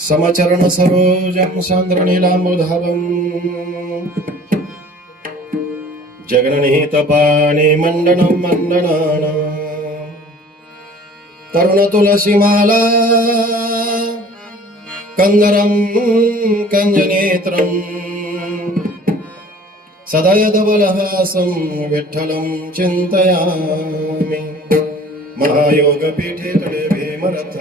समचरण सरोजं सान्द्रनीलाम्बुधावं जगन्निहितपाणि मण्डनं मण्डनाना तरुणतुलसीमाला कंदरं कञ्जनेत्रं सदा यदबलहासं विठ्ठलं चिन्तयामि महायोगपीठे तडे भीमरथ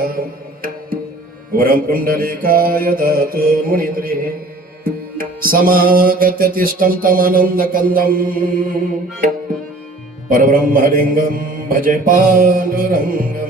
वरं पुण्डलीकाय दत्तो मुनित्रिः समागत्य तिष्ठं तमानन्दकन्दं परब्रह्मलिङ्गं भजे पाण्डुरङ्गम्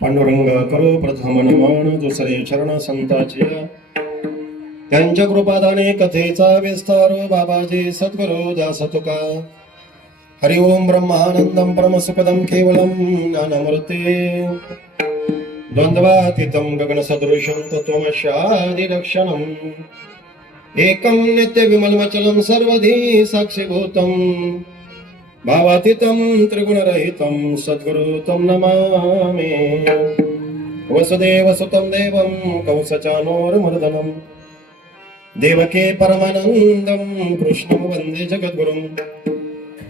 पांडुरंग करो प्रथम नमन दुसरे चरण संताचे त्यांच्या कृपादाने कथेचा विस्तार बाबाजी सद्गुरु दास तुका हरि ओम ब्रह्मानंदं परमसुखदं केवलं ज्ञानमूर्ते द्वंद्वातीतं गगनसदृशं तत्त्वमस्यादिलक्षणम् एकं नित्यविमलमचलं सर्वधी साक्षीभूतं भावातीतं त्रिगुणरहितं सद्गुरु तं नमामि वसुदेवसुतं देवं कंसचानूरमर्दनं देवके परमानन्दं कृष्णं वन्दे जगद्गुरुम्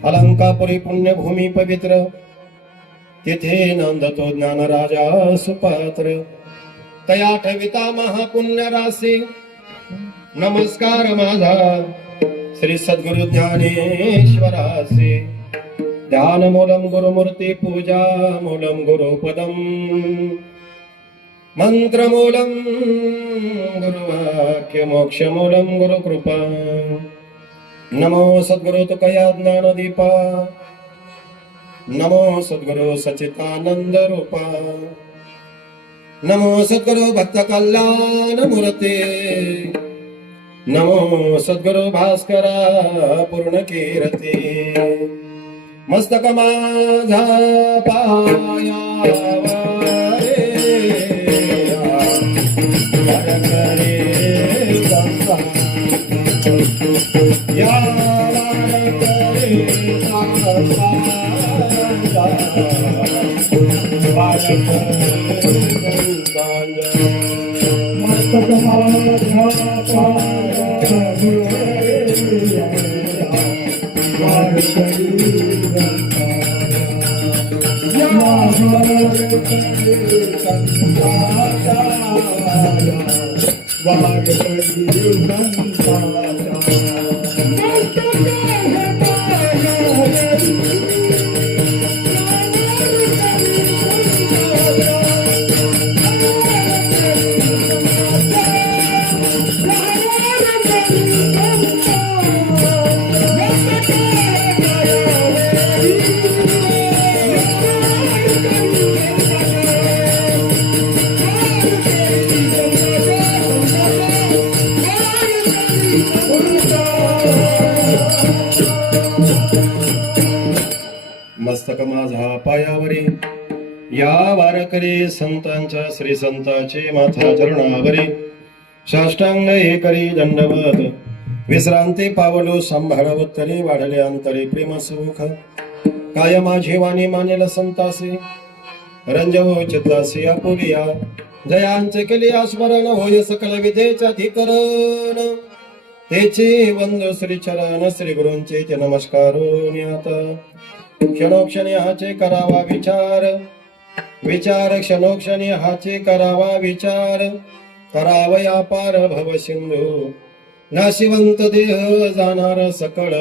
अलंकापुरी पुण्यभूमी पवित्र तिथे नंदतो ज्ञानराजा सुपात्र तया ठविता महापुण्यराशी नमस्कार माझा श्री सद्गुरु ज्ञानेश्वरासी ध्यान मूलम गुरुमूर्ती पूजा मूलम गुरुपदम मंत्र मूलम गुरुवाक्य मोक्ष मूलम गुरुकृपा नमो सद्गुरु तुकया ज्ञानदीपा नमो सद्गुरु सच्चिदानंद रूपा नमो सद्गुरु भक्त कल्याण मूर्ते नमो सद्गुरु भास्करा पूर्ण कीर्ती मस्तक माझा पायावारे वारकरी या वारकरी मस्तक माझ्या मस्तक माझा पायावरी या वारकरी संतांच्या श्री संताचे माथा चरणावरी साष्टांग हे करी दंडवत विश्रांती पावलो सांभाळ उत्तरे वाढले अंतरे प्रेम सुख काय माझी वाणी मानेल संतासी रंजव चित्तासी आपुलिया जयांचे केले स्मरण होय सकल विधेचा अधिकरण तेचे वंदो श्री चरण श्री गुरूंचे ते नमस्कार क्षणोक्षणी हाचे करावा विचार विचार क्षणोक्षणी हाचे करावा विचार करावया पार भव सिंधू नाशिवंत देह जाणार सकळ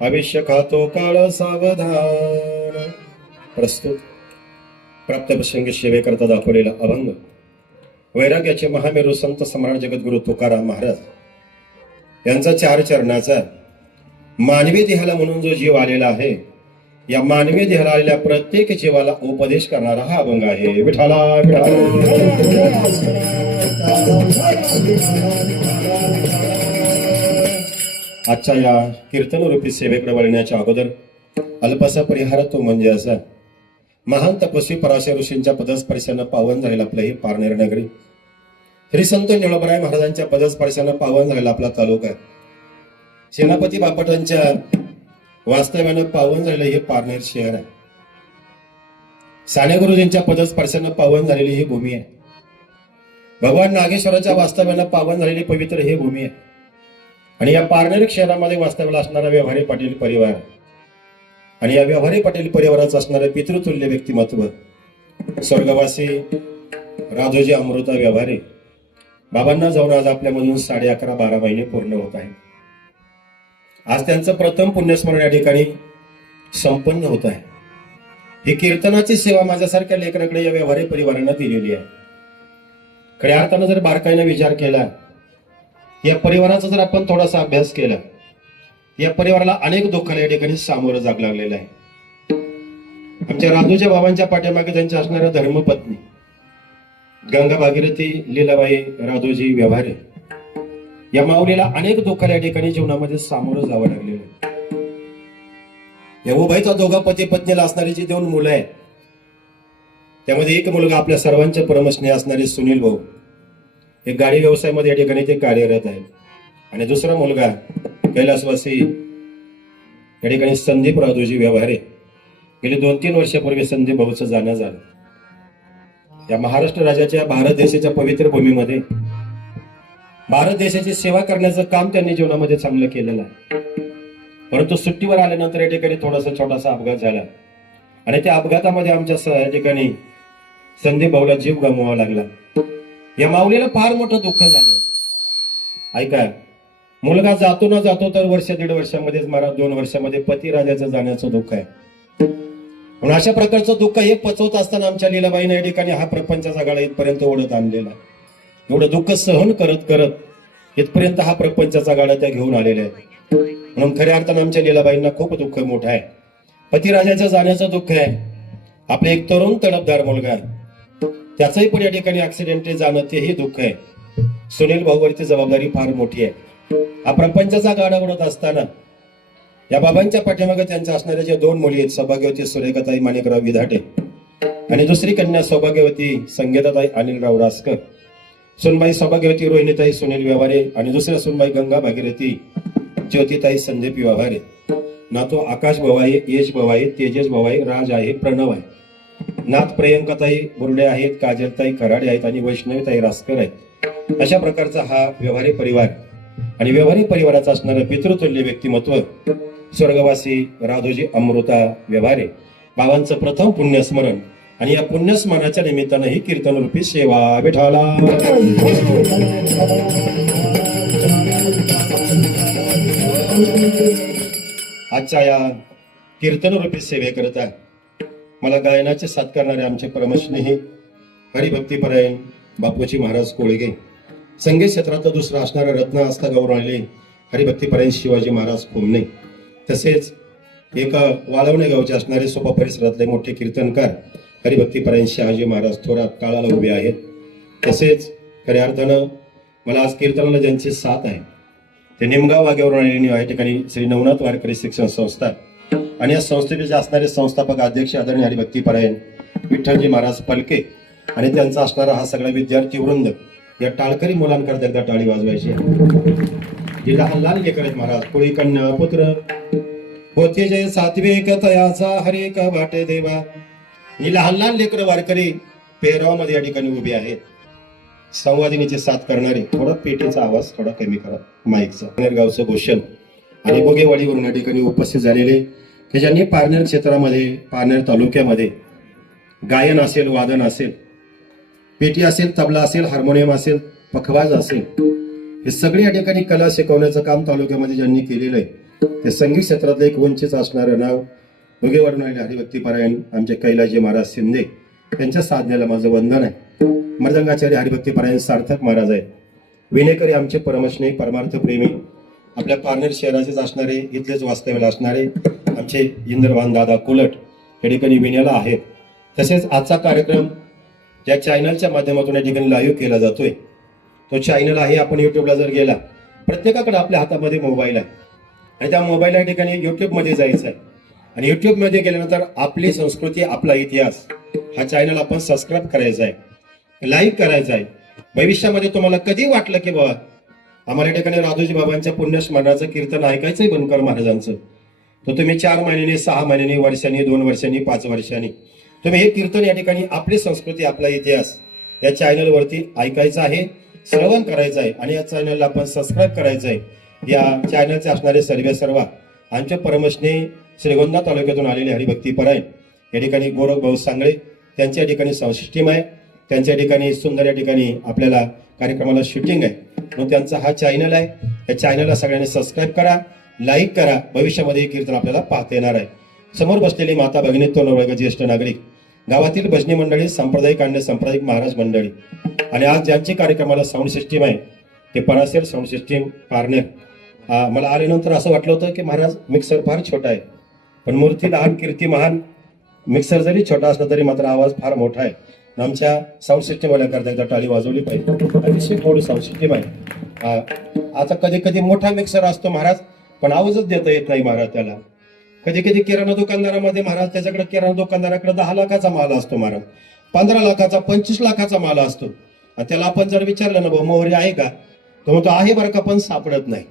आयुष्य खातो काळ सावधान. प्रस्तुत प्राप्त प्रसंगी सेवेकरता दाखवलेला अभंग वैराग्याचे महामेरू संत सम्राट जगद्गुरु तुकाराम महाराज यांचा 4 चरणाचा मानवी देहाला म्हणून जो जीव आलेला आहे, या मानवी देहाला आलेल्या प्रत्येक जीवाला उपदेश करणारा हा अभंग आहे. विठाला आजच्या या कीर्तनरूपी सेवेकडे वळण्याच्या अगोदर अल्पसा परिहार तो म्हणजे असा महान तपस्वी पराशर ऋषींच्या पदस्पर्शानं पावन झालेला आपलं हे पारनेर नगरी, श्री संत निळोबराय महाराजांच्या पदस्पर्शानं पावन झालेला आपला तालुका, सेनापती बापटांच्या वास्तव्यानं पावन झालेलं हे पारनेर शहर आहे, साने गुरुजींच्या पदस्पर्शानं पावन झालेली ही भूमी आहे, भगवान नागेश्वराच्या वास्तव्यानं पावन झालेली पवित्र ही भूमी आहे. आणि या पारनेर शहरामध्ये वास्तव्याला असणारा व्यवहारी पाटील परिवार आणि या व्यवहारी पाटील परिवाराचं असणारं पितृतुल्य व्यक्तिमत्व स्वर्गवासी राजोजी अमृता व्यवहारे बाबांना जाऊन आज आपल्यामधून 11.5-12 महिने पूर्ण होत आहे. आज त्यांचं प्रथम पुण्यस्मरण या ठिकाणी संपन्न होत आहे. ही कीर्तनाची सेवा माझ्यासारख्या लेकराकडे या व्यवहारी परिवारानं दिलेली आहे. खऱ्या अर्थानं जर बारकाईने विचार केला, या परिवाराचा जर आपण थोडासा अभ्यास केला, या परिवाराला अनेक दुःखाला या ठिकाणी सामोरं जाग लागलेलं आहे. आमच्या राजूच्या बाबांच्या पाठीमागे त्यांच्या असणाऱ्या धर्मपत्नी गंगा भागीरथी लीलाबाई राधोजी व्यवहारे या माऊलीला अनेक दुःखाला या ठिकाणी जीवनामध्ये सामोरं जावं लागलेलं आहे. या उभयचा दोघा पती पत्नीला असणारी जी 2 मुलं आहेत, त्यामध्ये एक मुलगा आपल्या सर्वांचे परमस्नेही असणारे सुनील भाऊ, एक गाडी व्यवसायामध्ये या ठिकाणी ते कार्यरत आहे, आणि दुसरा मुलगा कैलासवासी या ठिकाणी संदीप राधोजी व्यवहारे. गेली 2-3 वर्षापूर्वी संदीप भाऊचं जाणं झालं. या महाराष्ट्र राज्याच्या भारत देशाच्या पवित्र भूमीमध्ये भारत देशाची सेवा करण्याचं काम त्यांनी जीवनामध्ये चांगलं केलेलं आहे. परंतु सुट्टीवर आल्यानंतर या ठिकाणी छोटासा अपघात झाला, आणि त्या अपघातामध्ये आमच्या या ठिकाणी संदीप भाऊला जीव गमवावा लागला. या माऊलीला फार मोठं दुःख झालं. ऐका, मुलगा जातो ना जातो तर 1-1.5 वर्षामध्येच महाराज 2 वर्षामध्ये पती राजाचं जाण्याचं दुःख आहे. म्हणून अशा प्रकारचं दुःख हे पचवत असताना आमच्या लीलाबाईने या ठिकाणी हा प्रपंचाचा गाडा इथपर्यंत ओढत आणलेला. एवढं दुःख सहन करत करत इथपर्यंत हा प्रपंचाचा गाडा त्या घेऊन आलेल्या आहे. म्हणून खऱ्या अर्थानं आमच्या लीलाबाईंना खूप दुःख मोठं आहे. पतिराजाच्या जाण्याचं दुःख आहे. आपले एक तरुण तडफदार मुलगा त्याचंही पण या ठिकाणी ऍक्सिडेंटली जाणं तेही दुःख आहे. सुनील भाऊवरची जबाबदारी फार मोठी आहे. हा प्रपंचाचा गाडा उडत असताना या बाबांच्या पाठीमागे त्यांच्या असणाऱ्या ज्या 2 मुली आहेत, सौभाग्यवती सुरेखाताई माणिकराव विधाटे आणि दुसरी कन्या सौभाग्यवती संगीताताई अनिलराव रासकर, सुनबाई सौभाग्यवती रोहिणीताई सुनील व्यवहारे आणि दुसऱ्या सुनबाई गंगा भागीरथी ज्योतिताई संदीप व्यवहारे. नातू आकाश भवाई, यश भवाई, तेजस भवाई, राज आहे, प्रणव आहे. नाथ प्रियंकाताई बुर्डे आहेत, काजलताई कराडे आहेत आणि वैष्णवीताई रासकर आहेत. अशा प्रकारचा हा व्यवहारी परिवार आणि व्यवहारी परिवाराचा असणारं पितृतुल्य व्यक्तिमत्व स्वर्गवासी राधोजी अमृता व्यवहारे बाबांचं प्रथम पुण्यस्मरण आणि या पुण्यस्मरणाच्या निमित्तानं ही कीर्तनरूपी सेवा विठाला. आजच्या या कीर्तनरूपी सेवेकरता मला गायनाचे साथ करणारे आमचे परमस्नेही हरिभक्तीपरायण बापूजी महाराज कोळगे, संगीत क्षेत्रातलं दुसरं असणारं रत्न आस्था गौरव आले हरिभक्तीपरायण शिवाजी महाराज खोमणे, तसेच एक वाळवणे गावचे असणारे सोपा परिसरातले मोठे कीर्तनकार हरिभक्तीपरायण शहाजी महाराज थोरात काळाला उभे आहेत. तसेच खऱ्या अर्थानं मला आज कीर्तनाला ज्यांची साथ आहे ते निमगाव वाघेवरून आलेली या ठिकाणी श्री नवनाथ वारकरी शिक्षण संस्था आणि या संस्थेचे असणारे संस्थापक अध्यक्ष आदरणीय हरिभक्तीपरायण विठ्ठलजी महाराज पलके आणि त्यांचा असणारा हा सगळा विद्यार्थी वृंद या टाळकरी मुलांकरता एकदा टाळी वाजवायची. जे लहान लहान लेकर आहेत महाराज, कोळी कन्या पुत्र होते जय सात्विक तयाचा हरे का वाटे देवा. ही लहान लहान लेकर वारकरी पेहरावामध्ये या ठिकाणी उभे आहेत. संवादिनीचे साथ करणारे, थोडा पेटीचा आवाज थोडा कमी करा माईकचा. पारनेरगावचं भूषण आणि बोगेवाडीवरून या ठिकाणी उपस्थित झालेले की ज्यांनी पारनेर क्षेत्रामध्ये पारनेर तालुक्यामध्ये गायन असेल, वादन असेल, पेटी असेल, तबला असेल, हार्मोनियम असेल, पखवाज असेल, हे सगळे या ठिकाणी कला शिकवण्याचं काम तालुक्यामध्ये ज्यांनी केलेलं आहे ते संगीत क्षेत्रातलं एक वंचित असणारं नाव बोगेवाडून आलेले हरिभक्तीपरायण आमचे कैलासजी महाराज शिंदे त्यांच्या साधनेला माझं वंदन आहे. मृदंगाचार्य हरिभक्तीपरायण सार्थक महाराज आहे. विनेकरी आमचे परमस्नेही परमार्थ प्रेमी आपल्या पारनेर शहराचेच असणारे, इथलेच वास्तव्याला असणारे आमचे इंद्रभान दादा कुलट या ठिकाणी विण्याला आहेत. तसेच आजचा कार्यक्रम ज्या चॅनलच्या माध्यमातून या ठिकाणी लाईव्ह केला जातोय तो चॅनल आहे, आपण युट्यूबला जर गेला प्रत्येकाकडे आपल्या हातामध्ये मोबाईल आहे आणि त्या मोबाईल या ठिकाणी युट्यूबमध्ये जायचं आहे आणि युट्यूबमध्ये गेल्यानंतर आपली संस्कृती, आपला इतिहास हा चॅनल आपण सबस्क्राईब करायचा आहे, लाईक करायचा आहे. भविष्यामध्ये तुम्हाला कधी वाटलं की बाबा आम्हाला या ठिकाणी राधोजी बाबांच्या पुण्यस्मरणाचं कीर्तन ऐकायचंय बनकर महाराजांचं, तर तुम्ही 4 महिन्यांनी, 6 महिन्यांनी, वर्षांनी, 2 वर्षांनी, 5 वर्षांनी तुम्ही हे कीर्तन या ठिकाणी आपली संस्कृती, आपला इतिहास या चॅनलवरती ऐकायचं आहे, श्रवण करायचं आहे आणि या चॅनलला आपण सबस्क्राईब करायचं आहे. या चॅनलचे असणारे सर्व आमचे परमस्नेही श्रीगोंदा तालुक्यातून आलेले हरिभक्तीपरायण या ठिकाणी गोरख भाऊ सांगळे त्यांच्या ठिकाणी साऊंड आहे, त्यांच्या ठिकाणी सुंदर या ठिकाणी आपल्याला कार्यक्रमाला शूटिंग आहे. मग त्यांचा हा चॅनल आहे, या चॅनलला सगळ्यांनी सबस्क्राईब करा, लाईक करा. भविष्यामध्ये हे कीर्तन आपल्याला पाहता येणार आहे. समोर बसलेली माता भगिनी, तो नववर्ग ज्येष्ठ नागरिक, गावातील भजनी मंडळी, सांप्रदायिक आणि सांप्रदायिक महाराज मंडळी आणि आज ज्यांची कार्यक्रमाला साऊंड सिस्टीम आहे ते पराशर साऊंड सिस्टीम पारनेर. मला आल्यानंतर असं वाटलं होतं की महाराज मिक्सर फार छोटा आहे पण मूर्ती लहान, कीर्ती महान. मिक्सर जरी छोटा असला तरी मात्र आवाज फार मोठा आहे. आमच्या साऊंड सिस्टीम वाल्याकरता एकदा टाळी वाजवली पाहिजे. अतिशय गोड साऊंड सिस्टीम आहे. आता कधी कधी मोठा मिक्सर असतो महाराज पण आवाजच देता येत नाही महाराज त्याला. कधी कधी किराणा दुकानदारामध्ये महाराज त्याच्याकडे किराणा दुकानदाराकडे 10 लाखाचा माल असतो महाराज, 15 लाखाचा, 25 लाखाचा माल असतो. त्याला आपण जर विचारलं ना भाऊ मोहरी आहे का, तो म्हणतो आहे बरं का पण सापडत नाही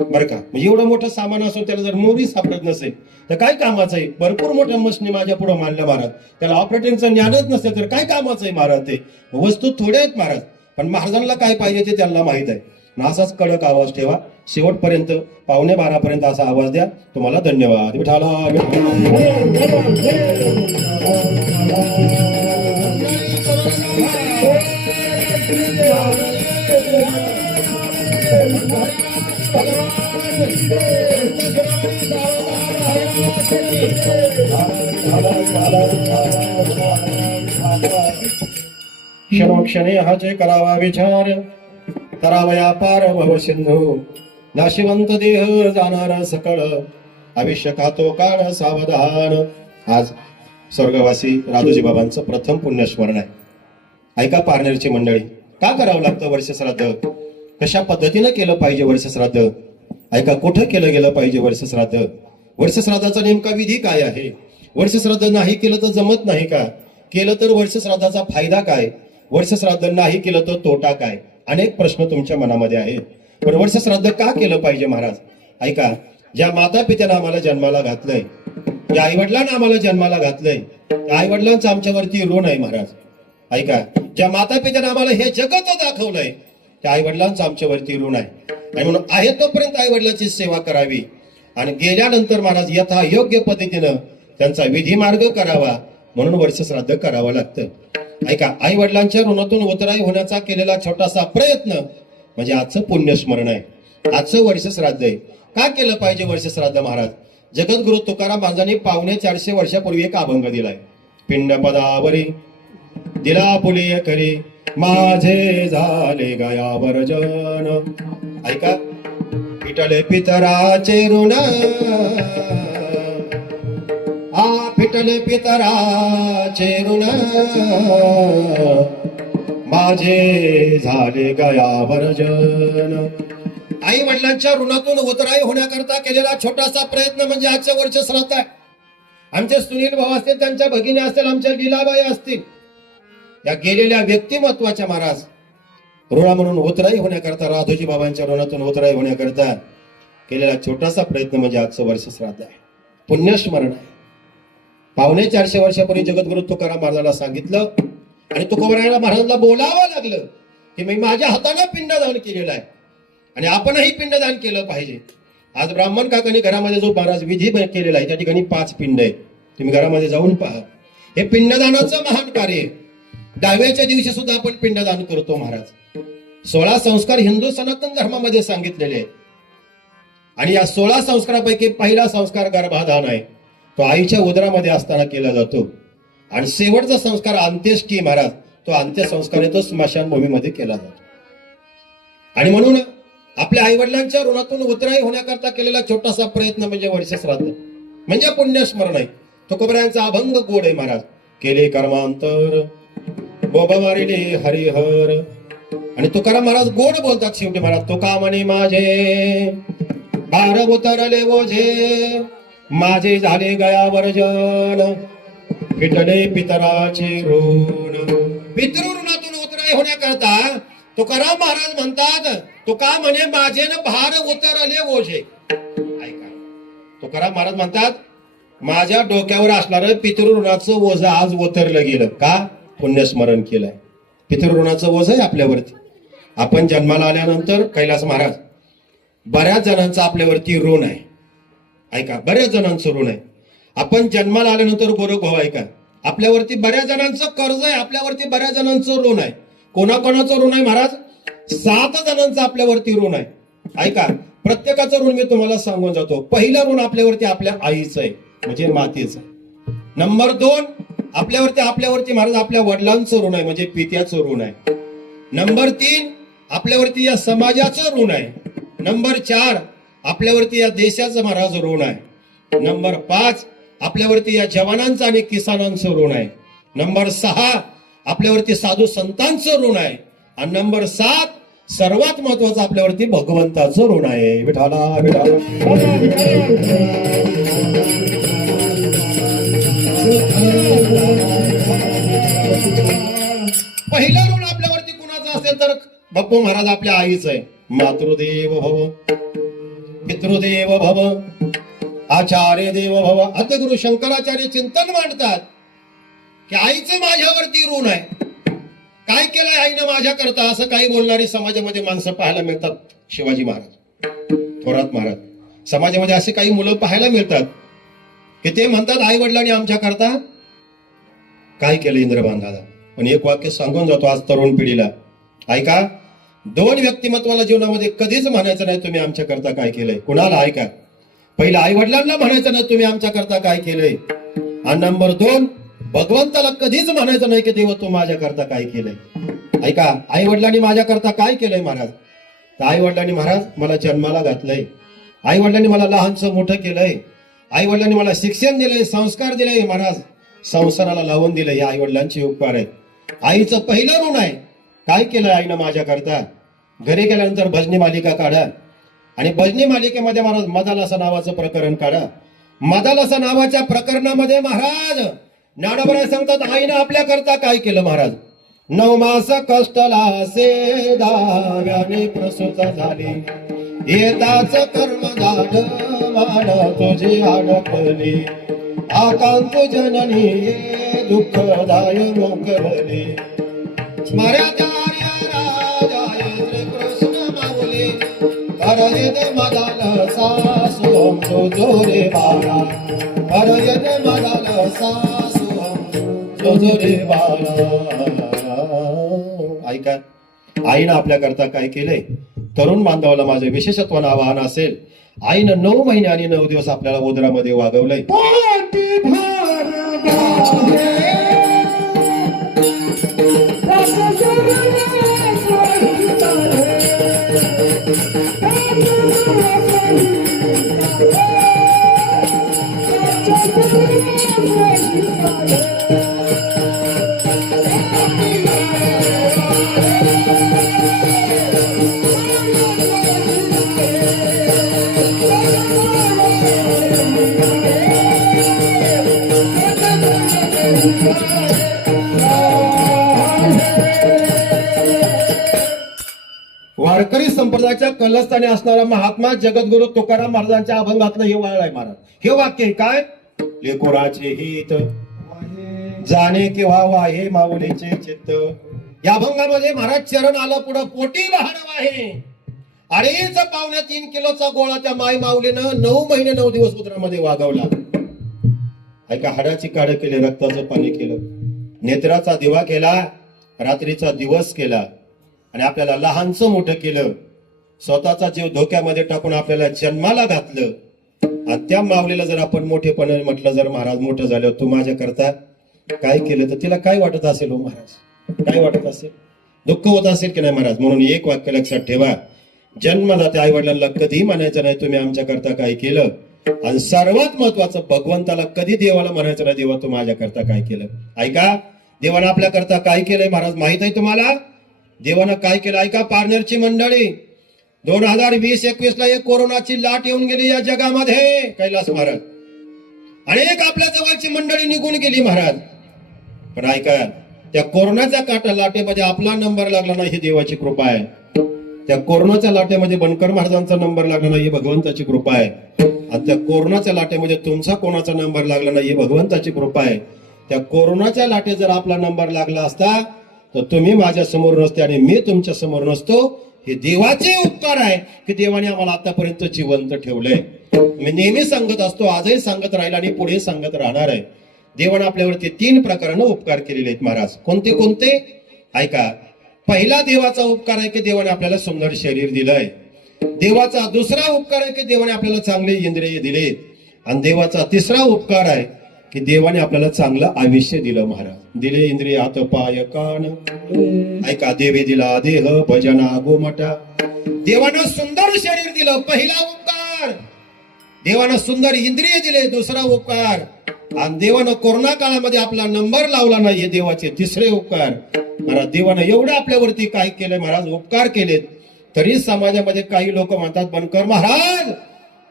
बरं का. म्हणजे एवढं मोठं सामान असो त्याला जर मोहरी सापडत नसेल तर काय कामाचं आहे. भरपूर मोठ्या मशनी माझ्या पुढे मांडल्या महाराज, त्याला ऑपरेटिंगचं ज्ञानच नसेल तर काय कामाचं आहे महाराज. ते वस्तू थोड्या आहेत महाराज पण महाराजांना काय पाहिजे ते त्यांना माहित आहे. असाच कडक आवाज ठेवा, शेवटपर्यंत 11:15 पर्यंत असा आवाज द्या. तुम्हाला धन्यवाद. विठाला क्षणोक्षणी हाचे करावा विचार, करावया पार भव सिंधू. नाशिवंत देह जाणार सकळ, आयुष्य खातो काळ सावधान. आज स्वर्गवासी राधोजी बाबांचं प्रथम पुण्यस्मरण आहे. ऐका पारनेरची मंडळी, का करावं लागतं वर्षश्राद्ध, कशा पद्धतीनं केलं पाहिजे वर्षश्राद्ध, ऐका कुठं केलं गेलं पाहिजे वर्षश्राद्ध, वर्षश्राद्धाचा नेमका विधी काय आहे, वर्षश्राद्ध नाही केलं तर जमत नाही का, केलं तर वर्षश्राद्धाचा फायदा काय, वर्ष श्राद्ध नाही केलं तर तोटा काय? अनेक प्रश्न तुमच्या मनामध्ये आहेत. पण वर्ष श्राद्ध का केलं पाहिजे महाराज? ऐका, ज्या माता पित्यानं आम्हाला जन्माला घातलंय, ज्या आई वडिलांना आम्हाला जन्माला घातलंय, त्या आई वडिलांचं आमच्यावरती ऋण आहे महाराज. ऐका, ज्या माता पित्यानं आम्हाला हे जगत दाखवलंय, त्या आई वडिलांचं आमच्यावरती ऋण आहे. आणि म्हणून आहे तोपर्यंत आई वडिलांची सेवा करावी आणि गेल्यानंतर महाराज यथा योग्य पद्धतीनं त्यांचा विधी मार्ग करावा, म्हणून वर्ष श्राद्ध करावं लागतं. ऐका, आई वडिलांच्या ऋणातून उतराई होण्याचा केलेला छोटासा प्रयत्न म्हणजे आजचं पुण्यस्मरण आहे, आजचं वर्ष श्राद्ध आहे. का केलं पाहिजे वर्ष श्राद्ध महाराज? जगद्गुरु तुकाराम महाराजांनी 450 वर्षापूर्वी एक अभंग दिलाय. पिंड पदावरी दिला पुलिय करी, माझे झाले गयावर जन. ऐका, पिटले पितराचे ऋण, पिटले पितराचे ऋण, माझे झाले गयावर जन. आई वडिलांच्या ऋणातून उतराई होण्याकरता केलेला छोटासा प्रयत्न म्हणजे आजचं वर्ष श्राद्ध आहे. आमचे सुनील भाऊ असतील, त्यांच्या भगिनी असतील, आमच्या लीलाबाई असतील, या गेलेल्या व्यक्तिमत्वाच्या महाराज ऋणा म्हणून उतराई होण्याकरता, राधोजी बाबांच्या ऋणातून उतराई होण्याकरता केलेला छोटासा प्रयत्न म्हणजे आजचं वर्ष श्राद्ध आहे, पुण्यस्मरण आहे. 450 वर्षापूर्वी जगद्गुरु तुकाराम महाराजाला सांगितलं आणि तुकोबरायला महाराजांना बोलावं लागलं की मी माझ्या हाताने पिंडदान केलेलं आहे आणि आपणही पिंडदान केलं पाहिजे. आज ब्राह्मण काकांनी घरामध्ये जो महाराज विधी केलेला आहे त्या ठिकाणी 5 पिंड आहे. तुम्ही घरामध्ये जाऊन पहा. हे पिंडदानाचं महान कार्य आहे. 10व्याच्या दिवशी सुद्धा आपण पिंडदान करतो महाराज. 16 संस्कार हिंदू सनातन धर्मामध्ये सांगितलेले आहेत आणि या 16 संस्कारापैकी पहिला संस्कार गर्भाधान आहे. तो आईच्या उदरामध्ये असताना केला जातो आणि शेवटचा संस्कार अंत्येष्टी महाराज, तो अंत्यसंस्कार आहे तो स्मशानभूमीमध्ये केला जातो. आणि म्हणून आपल्या आई वडिलांच्या ऋणातून उतराई होण्याकरता केलेला छोटासा प्रयत्न म्हणजे वर्ष श्राद्ध, म्हणजे पुण्यस्मरण आहे. तुकोबरायांचा अभंग गोड आहे महाराज. केले कर्मांतर बोबवारिले हरिहर. आणि तुकाराम महाराज गोड बोलतात शेवटी महाराज. तुका म्हणे माझे भार उतरले ओझे, माझे झाले गयावर जन, फिटले पितराचे ऋण. पितृ ऋणातून उतराई होण्याकरता तुकाराम महाराज म्हणतात, तुका म्हणे माझे न भार उतरले ओझे. ऐका, तुकाराम महाराज म्हणतात माझ्या डोक्यावर असणारं पितृ ऋणाचं ओझं आज उतरलं गेलं. का? पुण्यस्मरण केलंय. पितृ ऋणाचं ओझं आहे आपल्यावरती. आपण जन्माला आल्यानंतर कैलास महाराज बऱ्याच जणांचं आपल्यावरती ऋण आहे. ऐका, बऱ्याच जणांचं ऋण आहे. आपण जन्माला आल्यानंतर गोरख ऐका, आपल्यावरती बऱ्याच जणांचं कर्ज आहे, आपल्यावरती बऱ्याच जणांचं ऋण आहे. कोणाकोणाचं ऋण आहे महाराज? 7 जणांचं आपल्यावरती ऋण आहे. ऐका, प्रत्येकाचं ऋण मी तुम्हाला सांगून जातो. पहिलं ऋण आपल्यावरती आपल्या आईचं आहे, म्हणजे मातेचं. नंबर 2 आपल्यावरती महाराज आपल्या वडिलांचं ऋण आहे, म्हणजे पित्याचं ऋण आहे. नंबर 3 आपल्यावरती या समाजाचं ऋण आहे. नंबर 4 आपल्यावरती या देशाचं महाराज ऋण आहे. नंबर 5 आपल्यावरती या जवानांचं आणि किसानांचं ऋण आहे. नंबर 6 आपल्यावरती साधू संतांचं ऋण आहे. आणि नंबर 7 सर्वात महत्वाचं आपल्यावरती भगवंताचं ऋण आहे. विठाला विठाला. पहिलं ऋण आपल्यावरती कुणाचं असेल तर बाप्पू महाराज आपल्या आईचं आहे. मातृदेव भव, पितृदेव भव, आचार्य देव भव. आद्यगुरु शंकराचार्य चिंतन मांडतात की आईचं माझ्यावरती ऋण आहे. काय केलंय आईनं माझ्या करता, असं काही बोलणारी समाजामध्ये माणसं पाहायला मिळतात. शिवाजी महाराज, थोरात महाराज, समाजामध्ये असे काही मुलं पाहायला मिळतात की ते म्हणतात आई वडिलांनी आमच्या करता काय केलं इंद्रभान दादा. पण एक वाक्य सांगून जातो आज तरुण पिढीला. ऐका, 2 व्यक्तिमत्वाला जीवनामध्ये कधीच म्हणायचं नाही तुम्ही आमच्या करता काय केलंय. कुणाला? ऐका, पहिला आई वडिलांना म्हणायचं नाही तुम्ही आमच्या करता काय केलंय. आणि नंबर 2 भगवंताला कधीच म्हणायचं नाही की देव तू माझ्या करता काय केलंय. ऐका, आई वडिलांनी माझ्या करता काय केलंय महाराज? तर आई वडिलांनी महाराज मला जन्माला घातलंय, आई वडिलांनी मला लहानचं मोठं केलंय, आई वडिलांनी मला शिक्षण दिलंय, संस्कार दिलंय महाराज, संसाराला लावून दिलंय. या आई वडिलांचे उपकार आहेत. आईचं पहिलं ऋण आहे. काय केलं आईनं माझ्या करता? घरी गेल्यानंतर भजनी मालिका काढा आणि भजनी मालिकेमध्ये महाराज मदालसा नावाचं प्रकरण काढा. मदालसा नावाच्या प्रकरणामध्ये महाराज ज्ञानोबराय सांगतात आईनं आपल्या करता काय केलं महाराज. 9 मास कष्टला से दाव्याने प्रसूत झाली येताच कर्म झालं मान तुझी अडकली आकांत जननी ये दुःखदाय मोकळली स्मरतार्य राजाय श्रीकृष्ण माऊली हरयद मदाल सासोम जोरे बाळा हरयद मदाल सासोम जोरे बाळा. ऐका, आईनं आपल्या करता काय केलंय? तरुण बांधवाला माझं विशेषत्वानं आवाहन असेल, आईनं 9 महिने आणि 9 दिवस आपल्याला उदरामध्ये वागवलंय. वारकरी संप्रदायाच्या कलस्थानी असणारा महात्मा जगद्गुरु तुकाराम महाराजांच्या अभंगातलं हे वाळ आहे महाराज. हे वाक्य आहे काय? लेकोराचे हित जाणे किंवा वाहे माऊलीचे चित्त. या अभंगामध्ये महाराज चरण आलं पुढं पोटी वाहन आहे. 2.5-3 किलोचा गोळा त्या माई माऊलीनं 9 महिने 9 दिवस उदरामध्ये वागवला. ऐका, हाडाची काढ केली, रक्ताचं पाणी केलं, नेत्राचा दिवा केला, रात्रीचा दिवस केला आणि आपल्याला लहानचं मोठं केलं. स्वतःचा जीव धोक्यामध्ये टाकून आपल्याला जन्माला घातलं. आणि त्या माऊलीला जर आपण मोठेपणे म्हटलं, जर महाराज मोठं झालं तू माझ्या करता काय केलं, तर तिला काय वाटत असेल हो महाराज? काय वाटत असेल? दुःख होत असेल की नाही महाराज? म्हणून एक वाक्य लक्षात ठेवा, जन्मदाते आई वडिलांना कधी म्हणायचं नाही तुम्ही आमच्या करता काय केलं. आणि सर्वात महत्वाचं, भगवंताला कधी देवाला म्हणायचं नाही देवा तू माझ्या करता काय केलं. ऐका, देवानं आपल्या करता काय केलंय महाराज माहित आहे तुम्हाला? देवानं काय केलं ऐका. पारनेरची मंडळी 2020-21 ला एक कोरोनाची लाट येऊन गेली या जगामध्ये. कैलास महाराज अनेक आपल्या जवळची मंडळी निघून गेली महाराज. पण ऐका, त्या कोरोनाच्या काटा लाटेमध्ये आपला नंबर लागला नाही, ही देवाची कृपा आहे. त्या कोरोनाच्या लाटेमध्ये बनकर महाराजांचा नंबर लागला नाही, ही भगवंताची कृपा आहे. आणि त्या कोरोनाच्या लाटेमध्ये तुमचा कोणाचा नंबर लागला नाही, ही भगवंताची कृपा आहे. त्या कोरोनाच्या लाटेत जर आपला नंबर लागला असता तर तुम्ही माझ्या समोर नसते आणि मी तुमच्या समोर नसतो. हे देवाचे उपकार आहे की देवाने आम्हाला आतापर्यंत जिवंत ठेवलंय. मी नेहमी सांगत असतो, आजही सांगत राहील आणि पुढे सांगत राहणार आहे. देवाने आपल्यावरती 3 प्रकारानं उपकार केलेले आहेत महाराज. कोणते कोणते? ऐका, पहिला देवाचा उपकार आहे की देवाने आपल्याला सुंदर शरीर दिलंय. देवाचा दुसरा उपकार आहे की देवाने आपल्याला चांगले इंद्रिय दिले. आणि देवाचा तिसरा उपकार आहे की देवाने आपल्याला चांगलं आयुष्य दिलं महाराज. दिले इंद्रिय हात पाय कान. ऐका, देवे दिला देह भजना गोमटा. देवानं सुंदर शरीर दिलं, पहिला उपकार. देवानं सुंदर इंद्रिय दिले, दुसरा उपकार. आणि देवानं कोरोना काळामध्ये आपला नंबर लावला नाही, हे देवाचे तिसरे उपकार. महाराज देवानं एवढं आपल्यावरती काय केलंय महाराज, उपकार केलेत. तरी समाजामध्ये काही लोक म्हणतात, बनकर महाराज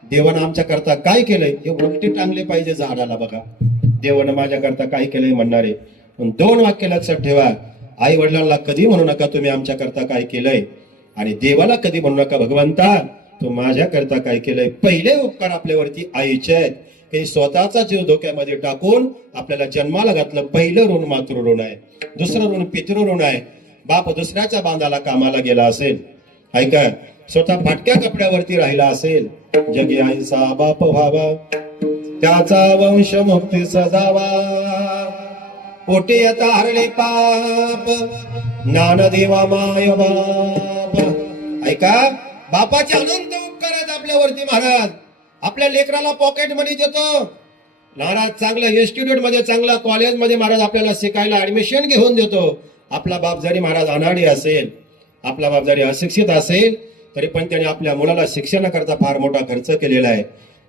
देवानं आमच्या करता काय केलंय? हे उलटी टांगले पाहिजे झाडाला. बघा, देवानं माझ्या करता काय केलंय म्हणणारे. पण 2 वाक्य लक्षात ठेवा. आई वडिलांना कधी म्हणू नका तुम्ही आमच्या करता काय केलंय, आणि देवाला कधी म्हणू नका भगवंता तू माझ्या करता काय केलंय. पहिले उपकार आपल्यावरती आईचे आहेत की स्वतःचा जीव धोक्यामध्ये टाकून आपल्याला जन्माला घातलं. पहिलं ऋण मातृ ऋण आहे, दुसरं ऋण पितृ ऋण आहे. बाप दुसऱ्याच्या बांधाला कामाला गेला असेल, ऐका, स्वतः फाटक्या कपड्यावरती राहिला असेल, जगी आईचा बाप व्हावा, त्याचा वंश मुक्ती सजावा, पोटी येता हरले पाप, ज्ञानदेवा माय बाप. ऐका, बापाचे अनंत उपकार आहेत आपल्यावरती महाराज. आपल्या लेकराला पॉकेट मनी देतो महाराज, चांगलं इन्स्टिट्यूट मध्ये चांगल्या कॉलेजमध्ये महाराज आपल्याला शिकायला ऍडमिशन घेऊन देतो. आपला बाप जरी महाराज अनाडी असेल, आपला बाप जरी अशिक्षित असेल, तरी पण त्याने आपल्या मुलाला शिक्षणाकरता फार मोठा खर्च केलेला आहे.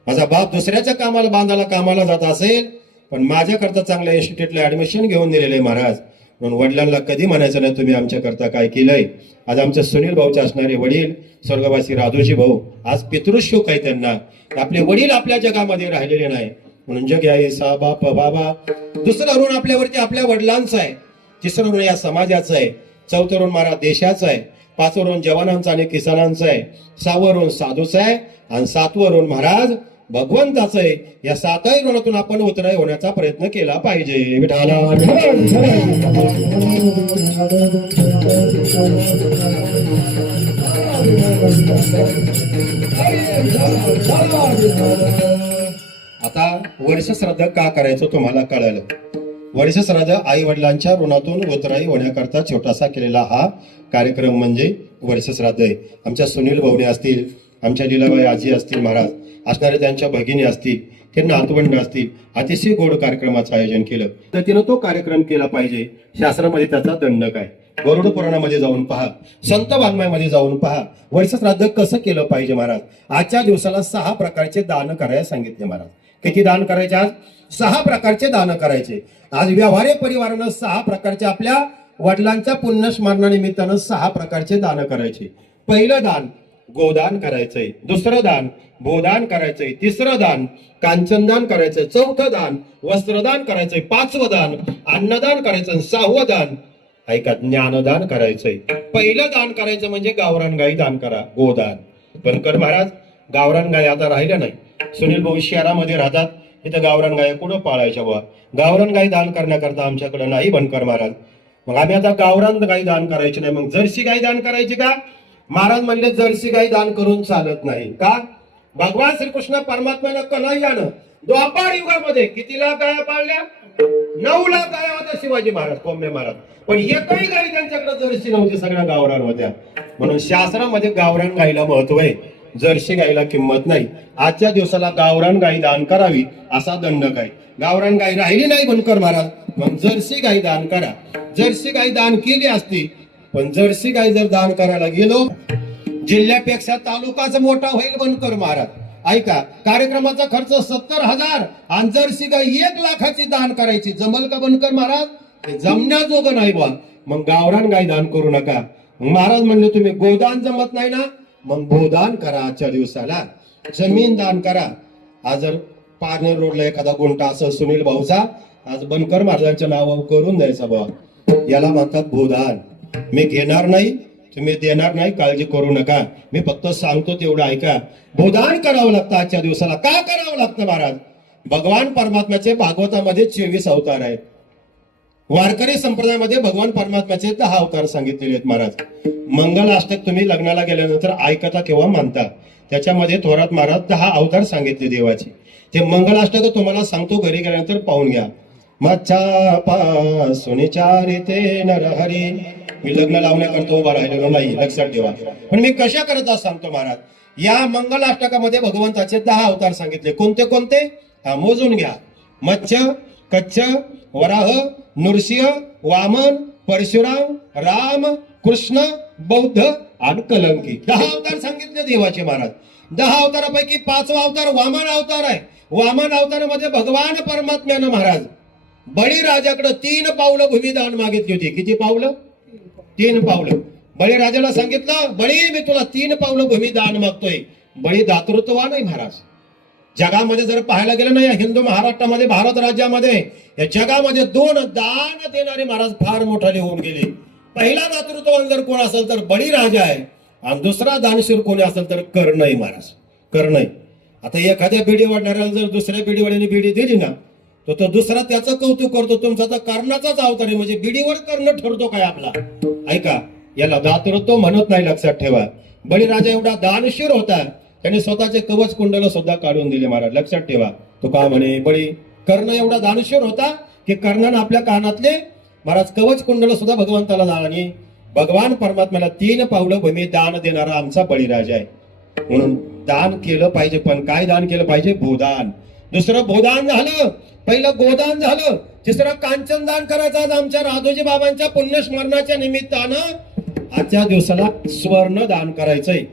माझा बाप दुसऱ्याच्या कामाला बांधाला कामाला जात असेल, पण माझ्याकरता चांगल्या इन्स्टिट्यूटला ऍडमिशन घेऊन दिलेलं आहे महाराज. म्हणून वडिलांना कधी म्हणायचं नाही तुम्ही आमच्याकरता काय केलंय. आज आमच्या सुनील भाऊचे असणारे वडील स्वर्गवासी राधोजी भाऊ आज पितृशोक आहे त्यांना. आपले वडील आपल्या जगामध्ये राहिलेले नाही, म्हणून जग आहे सा बाप बाबा. दुसरं ऋण आपल्यावरती आपल्या वडिलांचं आहे. तिसरं ऋण या समाजाचं आहे, चौथं ऋण महाराज देशाचं आहे, पाचवं ऋण जवानांचं आणि किसानांचं आहे, सहावं ऋण साधूचं आहे आणि सातवं ऋण महाराज भगवंताचं आहे. या सातही ऋणातून आपण उतराई होण्याचा प्रयत्न केला पाहिजे. विठाला आता वर्ष श्राद्ध का करायचं तुम्हाला कळालं. वर्ष श्राद्ध आई वडिलांच्या ऋणातून उतराई होण्याकरता छोटासा केलेला हा कार्यक्रम म्हणजे वर्ष श्राद्ध आहे. आमच्या सुनील भाऊने असतील, आमच्या लीलाबाई आजी असतील महाराज, असणारे त्यांच्या भगिनी असतील, ते नातवंड असतील, अतिशय गोड कार्यक्रमाचं आयोजन केलं. तर तिनं तो कार्यक्रम केला पाहिजे. शास्त्रामध्ये त्याचा दंडक आहे. गरुड पुराणामध्ये जाऊन पहा, संत वाङ्मयामध्ये जाऊन पहा, वर्ष श्राद्ध कसं केलं पाहिजे महाराज. आजच्या दिवसाला 6 प्रकारचे दान करायला सांगितले महाराज. किती दान करायचे आज? 6 प्रकारचे दान करायचे. आज व्यवहारी परिवारानं 6 प्रकारचे आपल्या वडिलांच्या पुण्यस्मरणानिमित्तानं 6 प्रकारचे दान करायचे. पहिलं दान गोदान करायचंय, दुसरं दान भूदान करायचंय, तिसरं दान कांचनदान करायचंय, चौथं दान वस्त्रदान करायचंय, पाचवं दान अन्नदान करायचं, सहावं दान ऐका ज्ञानदान करायचंय. पहिलं दान करायचं म्हणजे गावरान गाई दान करा, गोदान. बनकर महाराज गावरान गाय आता राहिल्या नाही. सुनील भाऊ शहरामध्ये राहतात, इथं गावरान गाय कुठं पाळायच्या बा. गावरान गाई दान करण्याकरता आमच्याकडे नाही बनकर महाराज. मग आम्ही आता गावरान गाई दान करायची नाही, मग जर्सी गाई दान करायची का? महाराज म्हणले जर्सी गाई दान करून चालत नाही. का? भगवान श्रीकृष्ण परमात्म्यानं कन्हैयानं द्वापार युगामध्ये किती लाख गाया पाळल्या? 9 लाख गाया होत्या शिवाजी महाराज, कोंबे महाराज. पण एकही गाई त्यांच्याकडे जर्सी नव्हती, सगळ्या गावरान होत्या. म्हणून शास्त्रामध्ये गावरान गाईला महत्व आहे, जर्सी गाईला किंमत नाही. आजच्या दिवसाला गावरान गाई दान करावी असा दंडक आहे. गावरान गाई राहिली नाही बनकर महाराज, मग जर्सी गाई दान करा. जर्सी गाई दान केली असती, पण जर्सी गाई जर दान करायला गेलो, जिल्ह्यापेक्षा तालुकाच मोठा होईल बनकर महाराज. ऐका, कार्यक्रमाचा खर्च 70,000 आणि जर्सी गाई 1 लाखाची दान करायची. जमल का बनकर महाराज? हे जमण्याजोगं नाही बा. मग गावरान गाई दान करू नका. महाराज म्हणले तुम्ही गोदान जमत नाही ना, मग भूदान करा. आजच्या दिवसाला जमीन दान करा. आज जर पारनेर रोडला एखादा गुंठा असेल सुनील भाऊचा, आज बनकर महाराजांच्या नावावर करून द्यायचा बा. याला म्हणतात भूदान. मी घेणार नाही, तुम्ही देणार नाही, काळजी करू नका. मी फक्त सांगतो तेवढं ऐका. भूदान करावं लागतं आजच्या दिवसाला. का करावं लागतं महाराज? भगवान परमात्म्याचे भागवतामध्ये 24 अवतार आहेत. वारकरी संप्रदायामध्ये भगवान परमात्म्याचे 10 अवतार सांगितलेले आहेत महाराज. मंगलाष्टक तुम्ही लग्नाला गेल्यानंतर ऐकता किंवा मानता, त्याच्यामध्ये थोरात महाराज 10 अवतार सांगितले देवाचे. ते मंगलाष्टक तुम्हाला सांगतो, घरी गेल्यानंतर पाहून घ्या. मच्छा पासून चारिते नरहरी. मी लग्न लावण्याकरता उभा राहिलेलो नाही, लक्षात ठेवा. पण मी कशा करता सांगतो महाराज. या मंगलाष्टकामध्ये भगवंताचे 10 अवतार सांगितले. कोणते कोणते? हा मोजून घ्या. मत्स्य, कच्छ, वराह, नृसिंह, वामन, परशुराम, राम, कृष्ण, बौद्ध आणि कलंकी. 10 अवतार सांगितले देवाचे महाराज. 10 अवतारापैकी 5वा अवतार वामन अवतार आहे. वामन अवतारामध्ये भगवान परमात्म्यानं महाराज बळीराजाकडे 3 पावलं भूमिदान मागितली होती. किती पावलं? 3 पावलं. बळीराजाला सांगितलं, बळी मी तुला 3 पावलं भूमिदान मागतोय. बळी दातृत्वा नाही महाराज. जगामध्ये जर पाहायला गेलं ना, या हिंदू महाराष्ट्रामध्ये, भारत राज्यामध्ये, या जगामध्ये 2 दान देणारे महाराज फार मोठाले होऊन गेले. पहिला दातृत्ववान जर कोण असेल तर बळीराजा आहे, आणि दुसरा दानशूर कोणी असेल तर कर्णई महाराज. कर्णई. आता एखाद्या बिडी वाढणाऱ्याला जर दुसऱ्या बिडीवाड्याने बिडी दिली ना, तो दुसरा त्याचं कौतुक करतो. तुमचा तर कर्णाचाच अवतार आहे, म्हणजे बिडीवर कर्ण ठरतो काय आपला? ऐका, याला दातृत्व म्हणत नाही, लक्षात ठेवा. बळीराजा एवढा दानशूर होता, त्याने स्वतःचे कवच कुंडल सुद्धा काढून दिले महाराज, लक्षात ठेवा. तो का म्हणे बळी? कर्ण एवढा दानशूर होता की कर्णानं आपल्या कानातले महाराज कवच कुंडल सुद्धा भगवंताला दान. आणि भगवान परमात्म्याला 3 पावलं भूमी दान देणारा आमचा बळीराजा आहे. म्हणून दान केलं पाहिजे. पण काय दान केलं पाहिजे? भूदान. दुसरं भूदान झालं, पहिलं गोदान झालं, तिसरं कांचन दान करायचं. आज आमच्या राधोजी बाबांच्या पुण्यस्मरणाच्या निमित्तानं आजच्या दिवसाला स्वर्ण दान करायचंय.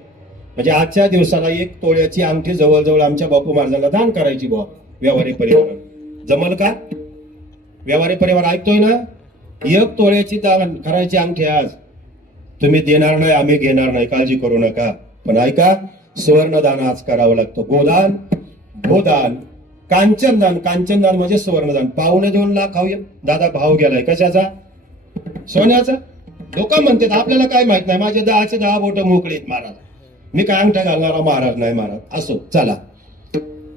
म्हणजे आजच्या दिवसाला 1 तोळ्याची अंगठी जवळजवळ आमच्या बापू महाराजांना दान करायची बुवा. व्यवहारी परिवार जमल का? व्यवहारी परिवार ऐकतोय ना? 1 तोळ्याची दान करायची अंगठी आज तुम्ही देणार नाही, आम्ही घेणार नाही, काळजी करू नका. पण ऐका, सुवर्णदान आज करावं लागतं. गोदान, भूदान, कांचनदान. कांचनदान म्हणजे सुवर्णदान. 2.25 लाख दादा भाव गेलाय. कशाचा? सोन्याचा लोक म्हणतात आपल्याला काय माहित नाही, माझे 10 बोट मोकळीत महाराज, मी काय अंगठा घालणारा महाराज नाही महाराज. असो चला,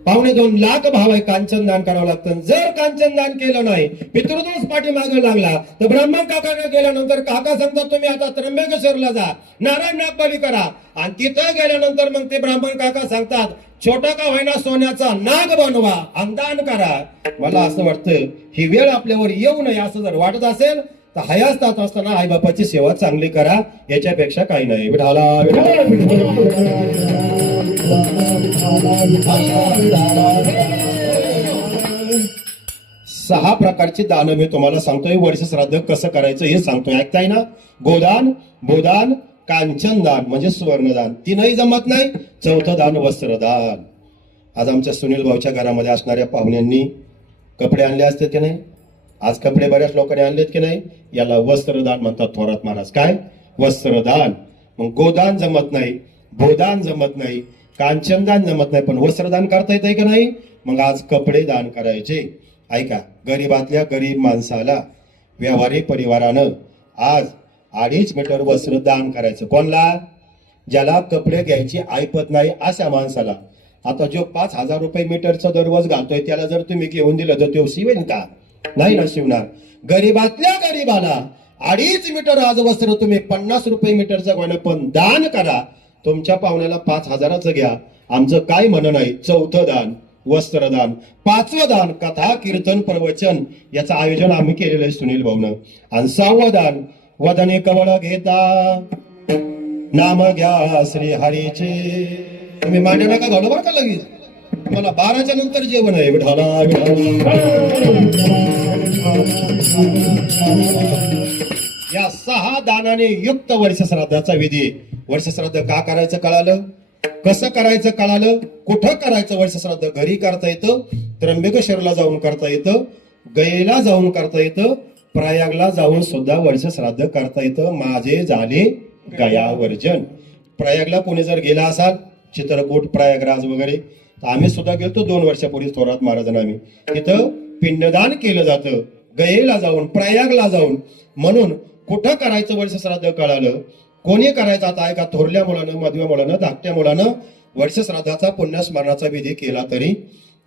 2.25 लाख भाव आहे, कांचन दान करावं लागतं. जर कांचन दान केलं नाही, पितृदोष पाठीमागे लागला, तर ब्राह्मण काकाकडे गेल्यानंतर काका सांगतात तुम्ही आता त्र्यंबकेश्वरला जा, नारायण नागबली करा. आणि तिथं गेल्यानंतर मग ते ब्राह्मण काका सांगतात छोटा का होईना सोन्याचा नाग बनवा आणि दान करा. मला असं वाटतं ही वेळ आपल्यावर येऊ नये. असं जर वाटत असेल तर हयात असताना आईबापाची सेवा चांगली करा, याच्यापेक्षा काही नाही. विठाला सहा प्रकारची दानं मी तुम्हाला सांगतोय. वर्ष श्राद्ध कसं करायचं हे सांगतोय, ऐकताय ना? गोदान, भूदान, कांचन दान म्हणजे सुवर्णदान. तीनही जमत नाही, चौथं दान वस्त्रदान. आज आमच्या सुनील भाऊच्या घरामध्ये असणाऱ्या पाहुण्यांनी कपडे आणले असते की नाही? आज कपडे बऱ्याच लोकांनी आणलेत की नाही? याला वस्त्रदान म्हणतात थोरात महाराज. काय वस्त्रदान? मग गोदान जमत नाही, भूदान जमत नाही, कांचनदान जमत नाही, पण वस्त्रदान करता येतंय का नाही? मग आज कपडे दान करायचे. ऐका, गरीबातल्या गरीब माणसाला व्यवहारी परिवारानं आज 2.5 मीटर वस्त्र दान करायचं. कोणला? ज्याला कपडे घ्यायची ऐपत नाही अशा माणसाला. आता जो 5,000 रुपये मीटरचा दररोज घालतोय त्याला जर तुम्ही घेऊन दिलं तर तो शिवेल का? नाही ना शिवणार. गरीबातल्या गरीबाला 2.5 मीटर आज वस्त्र तुम्ही 50 रुपये मीटरचं घेणं पण दान करा. तुमच्या पाहुण्याला 5,000चं घ्या, आमचं काय म्हणणं नाही. चौथं दान वस्त्रदान. 5वं दान कथा कीर्तन प्रवचन याचं आयोजन आम्ही केलेलं आहे सुनील भाऊनं. आणि 6वं दान वदने कवळ घेता नाम घ्या श्री हरीचे. तुम्ही मांडे नका घालू बरं का लगेच, मला 12च्या नंतर जेवण आहे. विठाला या 6 दानाने युक्त वर्ष श्राद्धाचा विधी. वर्ष श्राद्ध का करायचं कळालं, कसं करायचं कळालं, कुठं करायचं. वर्ष श्राद्ध घरी करता येतं, त्र्यंबकेश्वरला जाऊन करता येतं, गयेला जाऊन करता येतं, प्रयागला जाऊन सुद्धा वर्ष श्राद्ध करता येतं. माझे झाले गया वर्जन. प्रयागला कोणी जर गेला असाल, चित्रकूट, प्रयागराज वगैरे, तर आम्ही सुद्धा गेलतो 2 वर्षापूर्वी थोरात महाराजांना. आम्ही तिथं पिंडदान केलं जातं, गयेला जाऊन, प्रयागला जाऊन. म्हणून कुठं करायचं वर्ष श्राद्ध कळालं, कोणी करायचं. आता ऐका, थोरल्या मुलानं, मधव्या मुलानं, धाकट्या मुलानं वर्ष श्राद्धाचा पुण्यस्मरणाचा विधी केला तरी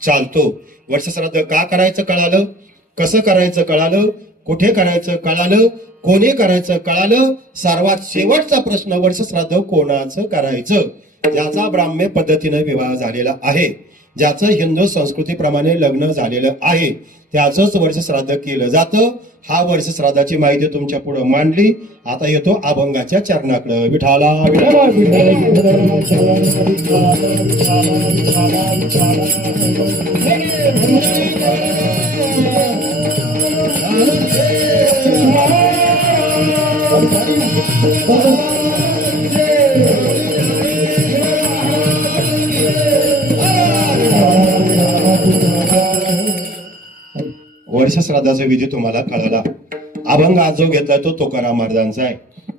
चालतो. वर्ष श्राद्ध का करायचं कळालं, कसं करायचं कळालं, कुठे करायचं कळालं, कोणी करायचं कळालं. सर्वात शेवटचा प्रश्न, वर्ष श्राद्ध कोणाचं करायचं? ज्याचा ब्राह्म्य पद्धतीने विवाह झालेला आहे, ज्याचं हिंदू संस्कृतीप्रमाणे लग्न झालेलं आहे, त्याचंच वर्ष श्राद्ध केलं जातं. हा वर्ष श्राद्धाची माहिती तुमच्या पुढे मांडली. आता येतो अभंगाच्या चरणाकडे. विठाला वर्ष श्राद्धाचा विधी तुम्हाला कळाला. अभंग आज जो घेतलाय तो तुकाराम महाराजांचा आहे,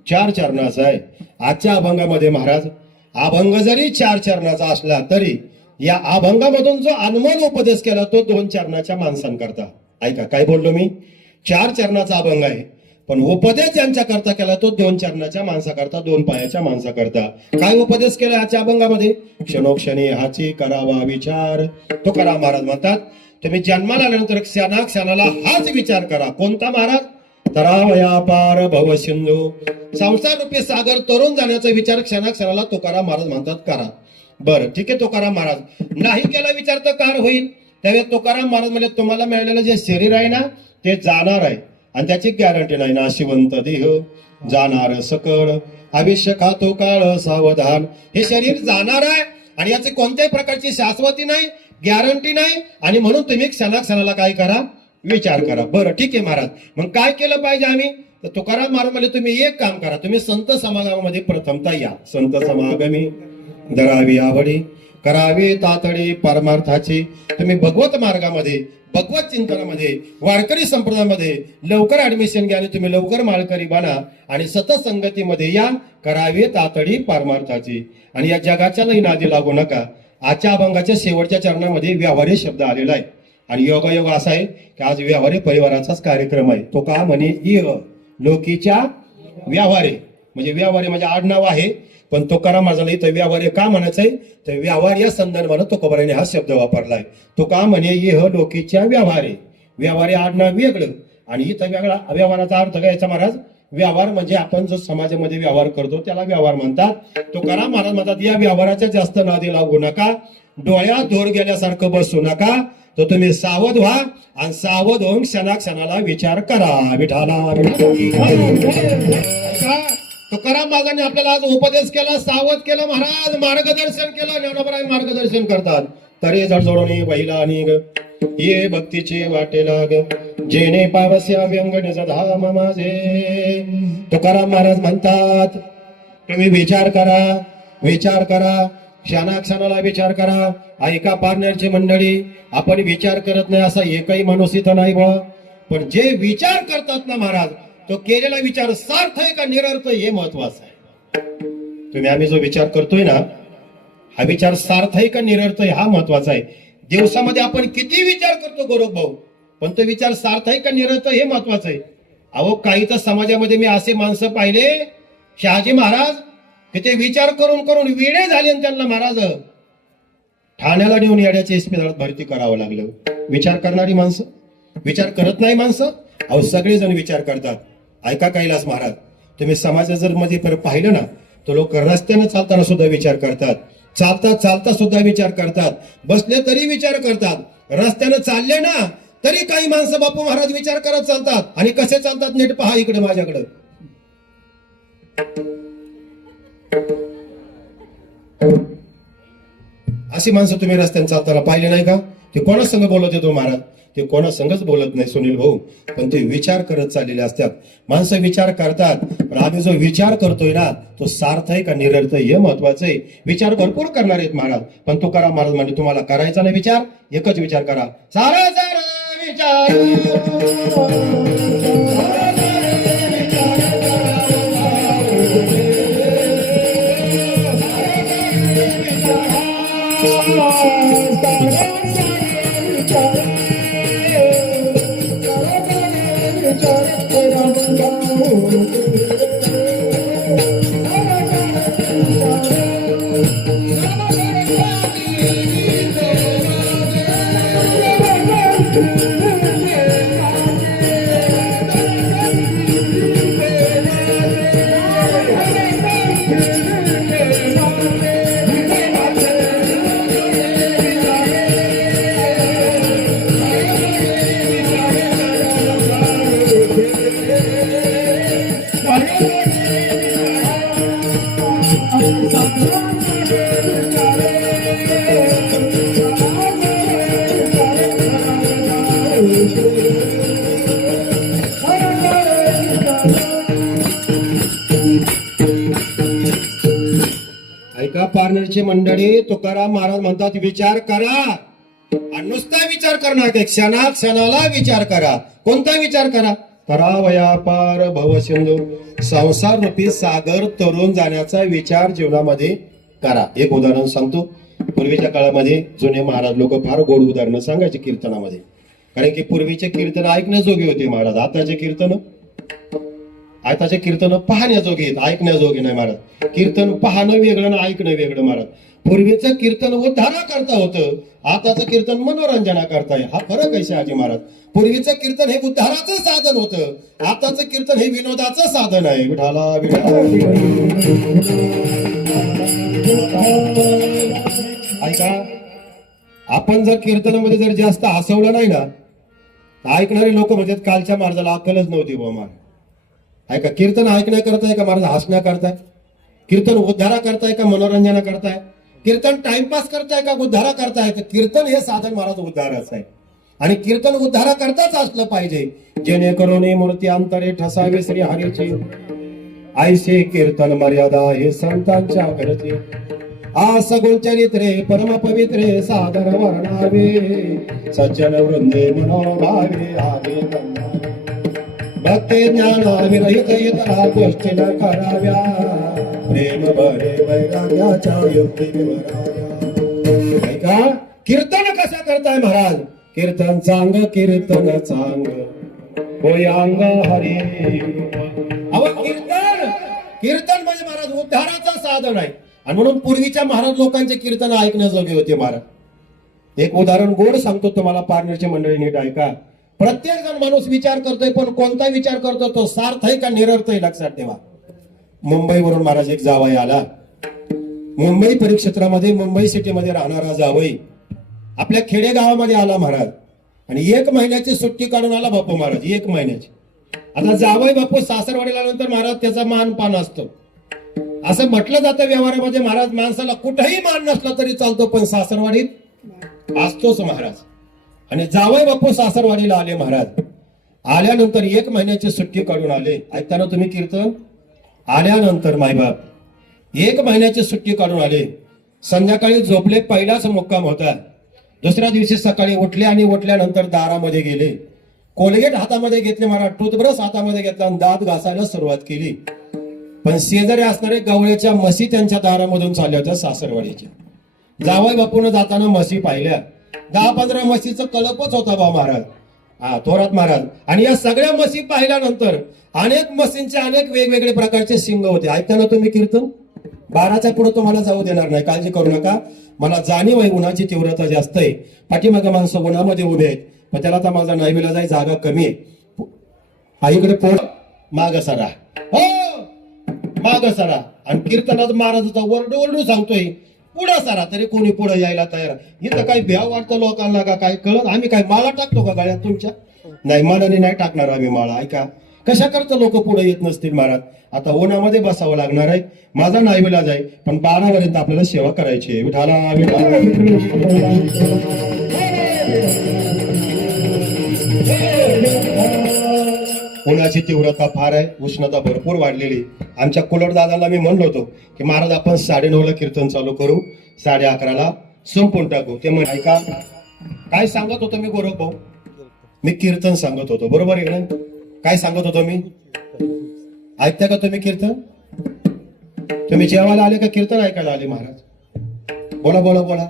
4 चरणाचा आहे. आजच्या अभंगामध्ये महाराज, अभंग जरी 4 चरणाचा असला तरी या अभंगामधून जो अनमोल उपदेश केला तो 2 चरणाच्या माणसांकरता. ऐका काय बोललो मी, 4 चरणाचा अभंग आहे, पण उपदेश ज्यांच्या करता केला तो 2 चरणाच्या माणसाकरता, 2 पायाच्या माणसाकरता. काय उपदेश केला आजच्या अभंगामध्ये? क्षणोक्षणी हाची करावा विचार. तुकाराम महाराज म्हणतात तुम्ही जन्माला आल्यानंतर क्षणाक्षणाला हाच विचार करा. कोणता महाराज? तरावया पार भव सिंधू. संसार रूपी सागर तरुण जाण्याचा विचार क्षणाक्षणाला तुकाराम महाराज म्हणतात करा. बरं ठीक आहे, तुकाराम महाराज नाही केला विचार तर कार होईल. त्यावेळेस तुकाराम महाराज म्हणजे तुम्हाला मिळालेलं जे शरीर आहे ना ते जाणार आहे आणि त्याची गॅरंटी नाही. नाशिवंत देह जाणार सकळ, आयुष्य खातो काळ सावधान. हे शरीर जाणार आहे आणि याची कोणत्याही प्रकारची शाश्वती नाही, गॅरंटी नाही. आणि म्हणून तुम्ही क्षणाक्षणाला काय करा, विचार करा. बरं ठीक आहे महाराज, मग काय केलं पाहिजे आम्ही? तर तुकाराम महाराज म्हणजे तुम्ही एक काम करा, तुम्ही संत समागमामध्ये प्रथमता या. संत समागमी धरावी आवडी, करावी तातडी परमार्थाची. तुम्ही भगवत मार्गामध्ये, भगवत चिंतनामध्ये, वारकरी संप्रदायामध्ये लवकर ऍडमिशन घ्या आणि तुम्ही लवकर माळकरी बना आणि सतसंगतीमध्ये या. करावी तातडी परमार्थाची. आणि या जगाच्या नाही नादी लागू नका. आजच्या अभंगाच्या शेवटच्या चरणामध्ये व्यवहारी शब्द आलेला आहे आणि योगायोग असा आहे की आज व्यवहारी परिवाराचाच कार्यक्रम आहे. तो का म्हणे इह लोकीच्या व्यवहारे, म्हणजे व्यवहारे म्हणजे आडनाव आहे, पण तुकाराम महाराजांना इथं व्यवहारे का म्हणायचंय, तर व्यवहार या संदर्भानं तुकोबाराने हा शब्द वापरलाय. तो का म्हणे ये लोकीच्या व्यवहारे, व्यवहारे आडनाव वेगळं आणि इथं वेगळा. व्यवहाराचा अर्थ घ्यायचा महाराज, व्यवहार म्हणजे आपण जो समाजामध्ये व्यवहार करतो त्याला व्यवहार म्हणतात. तुकाराम महाराज म्हणतात या व्यवहाराच्या जास्त नादी लागू नका, डोळ्यात धोर गेल्यासारखं बसू नका, तर तुम्ही सावध व्हा आणि सावध होऊन क्षणाक्षणाला विचार करा. विठाला तुकाराम महाराजांनी आपल्याला आज उपदेश केला, सावध केलं महाराज, मार्गदर्शन केलं. ज्ञानोबराय मार्गदर्शन करतात. तरी जडजोडणी बहिला निघ ये भक्तीचे वाटे लाग, जेणे पावस्या व्यंग निज धाम माझे. तुकाराम महाराज म्हणतात तुम्ही विचार करा, विचार करा, क्षणाक्षणाला विचार करा. ऐका पारनेरची मंडळी, आपण विचार करत नाही असा एकही माणूस इथं नाही बा, पण जे विचार करतात ना महाराज, तो केलेला विचार सार्थ आहे का निरर्थ हे महत्वाचं आहे. तुम्ही आम्ही जो विचार करतोय ना, हा विचार सार्थ आहे का निरर्थ आहे हा महत्वाचा आहे. दिवसामध्ये आपण किती विचार करतो गोरख भाऊ, पण तो विचार सार्थ आहे का निरर्थ हे महत्वाचं आहे. अहो काही तर समाजामध्ये मी असे माणसं पाहिले, शहाजी महाराज की ते विचार करून करून वेडे झाले आणि त्यांना महाराज ठाण्याला नेऊन येड्याच्या इस्पितळात भरती करावं लागलं. विचार करणारी माणसं, विचार करत नाही माणसं. अहो सगळेजण विचार करतात. ऐका कैलास महाराज, तुम्ही समाजात जर मध्ये पाहिलं ना, तर लोक रस्त्याने चालताना सुद्धा विचार करतात, चालता चालता सुद्धा विचार करतात, बसले तरी विचार करतात, रस्त्याने चालले ना तरी काही माणसं बापू महाराज विचार करत चालतात. आणि कसे चालतात नीट पहा इकडे माझ्याकडे. अशी माणसं तुम्ही रस्त्याने चालताना पाहिले नाही का? ते कोणा संग बोलत येतो महाराज, ते कोणा संगच बोलत नाही सुनील भाऊ, पण ते विचार करत चाललेले असतात. माणसं विचार करतात, पण आम्ही जो विचार करतोय ना तो सार्थ आहे का निरर्थ हे महत्वाचं आहे. विचार भरपूर करणार आहेत महाराज, पण तुकाराम महाराज म्हणजे तुम्हाला करायचा नाही विचार, एकच विचार करा, सारा सारा विचार. ऐका पारनेरची मंडळी, तुकाराम महाराज म्हणतात विचार करा. आणि नुसता विचार करणार का, क्षणाला विचार करा. कोणता विचार करा? करावया पार भव सिंधू, संसार रूपी सागर तरुण जाण्याचा विचार जीवनामध्ये करा. एक उदाहरण सांगतो. पूर्वीच्या काळामध्ये जुने महाराज लोक फार गोड उदाहरणं सांगायचे कीर्तनामध्ये, कारण की पूर्वीचे कीर्तन ऐकण्याजोगे होते महाराज. आताचे कीर्तन पाहण्याजोगे आहेत, ऐकण्याजोगे नाही महाराज. कीर्तन पाहणं वेगळं ना ऐकणं वेगळं महाराज. पूर्वीचं कीर्तन उद्धारा करता होतं, आताचं कीर्तन मनोरंजना करताय. हा फरक आहे शहाजी महाराज. पूर्वीचं कीर्तन हे उद्धाराचं साधन होतं, आताचं कीर्तन हे विनोदाचं साधन आहे. विठाला ऐका, आपण जर कीर्तनामध्ये जर जास्त हसवलं नाही ना, ऐकणारे लोक म्हणतात कालच्या महाराजाला अक्कलच नव्हती बुवा महाराज. ऐका, कीर्तन ऐकण्या करताय का महाराज हसण्या करताय? कीर्तन उद्धारा करताय का मनोरंजना करताय? कीर्तन टाइमपास करताय का उद्धारा करताय? तर कीर्तन हे साधन महाराज उद्धाराचं आहे, आणि कीर्तन उद्धारा करताच असलं पाहिजे, जेणेकरून मूर्ती अंतरे ठसावे श्री हरीची. ऐसे कीर्तन मर्यादा हे संतांच्या घरचे, आस गुणचरित्रे परम पवित्रे सादर वर्णावे, सज्जन वृंदे मनोभावे आगे भक्ती ज्ञानाविरहित इतरा गोष्टी न कराव्या, प्रेम बरे वैराग्याच्या युक्ती विवराव्या. ऐका, कीर्तन कसं करताय महाराज? कीर्तन चांग, कीर्तन चांग, होय अंग हरी. अहो कीर्तन, कीर्तन म्हणजे महाराज उद्धाराचं साधन आहे. आणि म्हणून पूर्वीच्या महाराज लोकांचे कीर्तन ऐकण्याजोगे होते महाराज. एक उदाहरण गोड सांगतो तुम्हाला, पारनेरची मंडळी नीट ऐका. प्रत्येक जण माणूस विचार करतोय, पण कोणता विचार करतो तो सार्थ आहे का निरर्थ आहे लक्षात ठेवा. मुंबईवरून महाराज एक जावई आला. मुंबई परिक्षेत्रामध्ये मुंबई सिटीमध्ये राहणारा जावई आपल्या खेडेगावामध्ये आला महाराज. आणि 1 महिन्याची सुट्टी काढून आला बापू महाराज, 1 महिन्याची. आता जावई बापू सासरवाडीला नंतर महाराज त्याचा मान पान असतो. असं म्हटलं जातं व्यवहारामध्ये महाराज, माणसाला कुठेही मान नसला तरी चालतो, पण सासरवाडीत असतोच महाराज. आणि जावई बापू सासरवाडीला आले महाराज. आल्यानंतर 1 महिन्याची सुट्टी काढून आले. ऐकताना तुम्ही कीर्तन. आल्यानंतर मायबाप 1 महिन्याची सुट्टी काढून आले. संध्याकाळी झोपले, पहिलाच मुक्काम होता. दुसऱ्या दिवशी सकाळी उठले आणि उठल्यानंतर दारामध्ये गेले. कोलगेट हातामध्ये घेतले महाराज, टूथब्रश हातामध्ये घेतला आणि दात घासायला सुरुवात केली. पण शेजारी असणारे गवळ्याच्या म्हशी त्यांच्या दारामधून चालल्या होत्या सासरवाडीच्या. जावई बापून जाताना म्हशी पाहिल्या. 10-15 म्हशीचं कळपच होता बा महाराज, थोरात महाराज. आणि या सगळ्या म्हशी पाहिल्यानंतर अनेक म्हशींचे अनेक वेगवेगळे प्रकारचे शिंग होते. ऐकताना तुम्ही कीर्तन. 12च्या पुढे तुम्हाला जाऊ देणार नाही, काळजी करू नका. मला जाणीव आहे उन्हाची तीव्रता जास्त आहे. पाठीमागे माणसं उन्हामध्ये उभे आहेत, पण त्याला तर माझा नाईविला जाय, जागा कमी आहे. आईकडे पोट माग सरा, हो माग सरा. आणि कीर्तनात महाराजाचा ओरडू ओरडू सांगतोय पुढं सरा, तरी कोणी पुढे यायला तयार. इथं काही भ्याव वाटतं लोकांना का काय कळत. आम्ही काय माळा टाकतो का गळ्यात तुमच्या? नाही, मनाने नाही टाकणार आम्ही माळा. ऐका कशा करता लोक पुढे येत नसतील महाराज. आता उन्हामध्ये बसावं लागणार आहे, माझा नाईविलाज आहे, पण 12 पर्यंत आपल्याला सेवा करायची आहे. विठाला उन्हाची तीव्रता फार आहे, उष्णता भरपूर वाढलेली. आमच्या कुलट दादाला मी म्हणलो होतो की महाराज आपण 9:30ला कीर्तन चालू करू, 11:30ला संपून टाकू. ते म्हणे ऐका काय सांगत होतो मी गोरख भाऊ, मी कीर्तन सांगत होतो बरोबर आहे ना. काय सांगत होतो मी, ऐकता का तुम्ही कीर्तन? तुम्ही जेवायला आले का कीर्तन ऐकायला आले महाराज? बोला बोला बोला.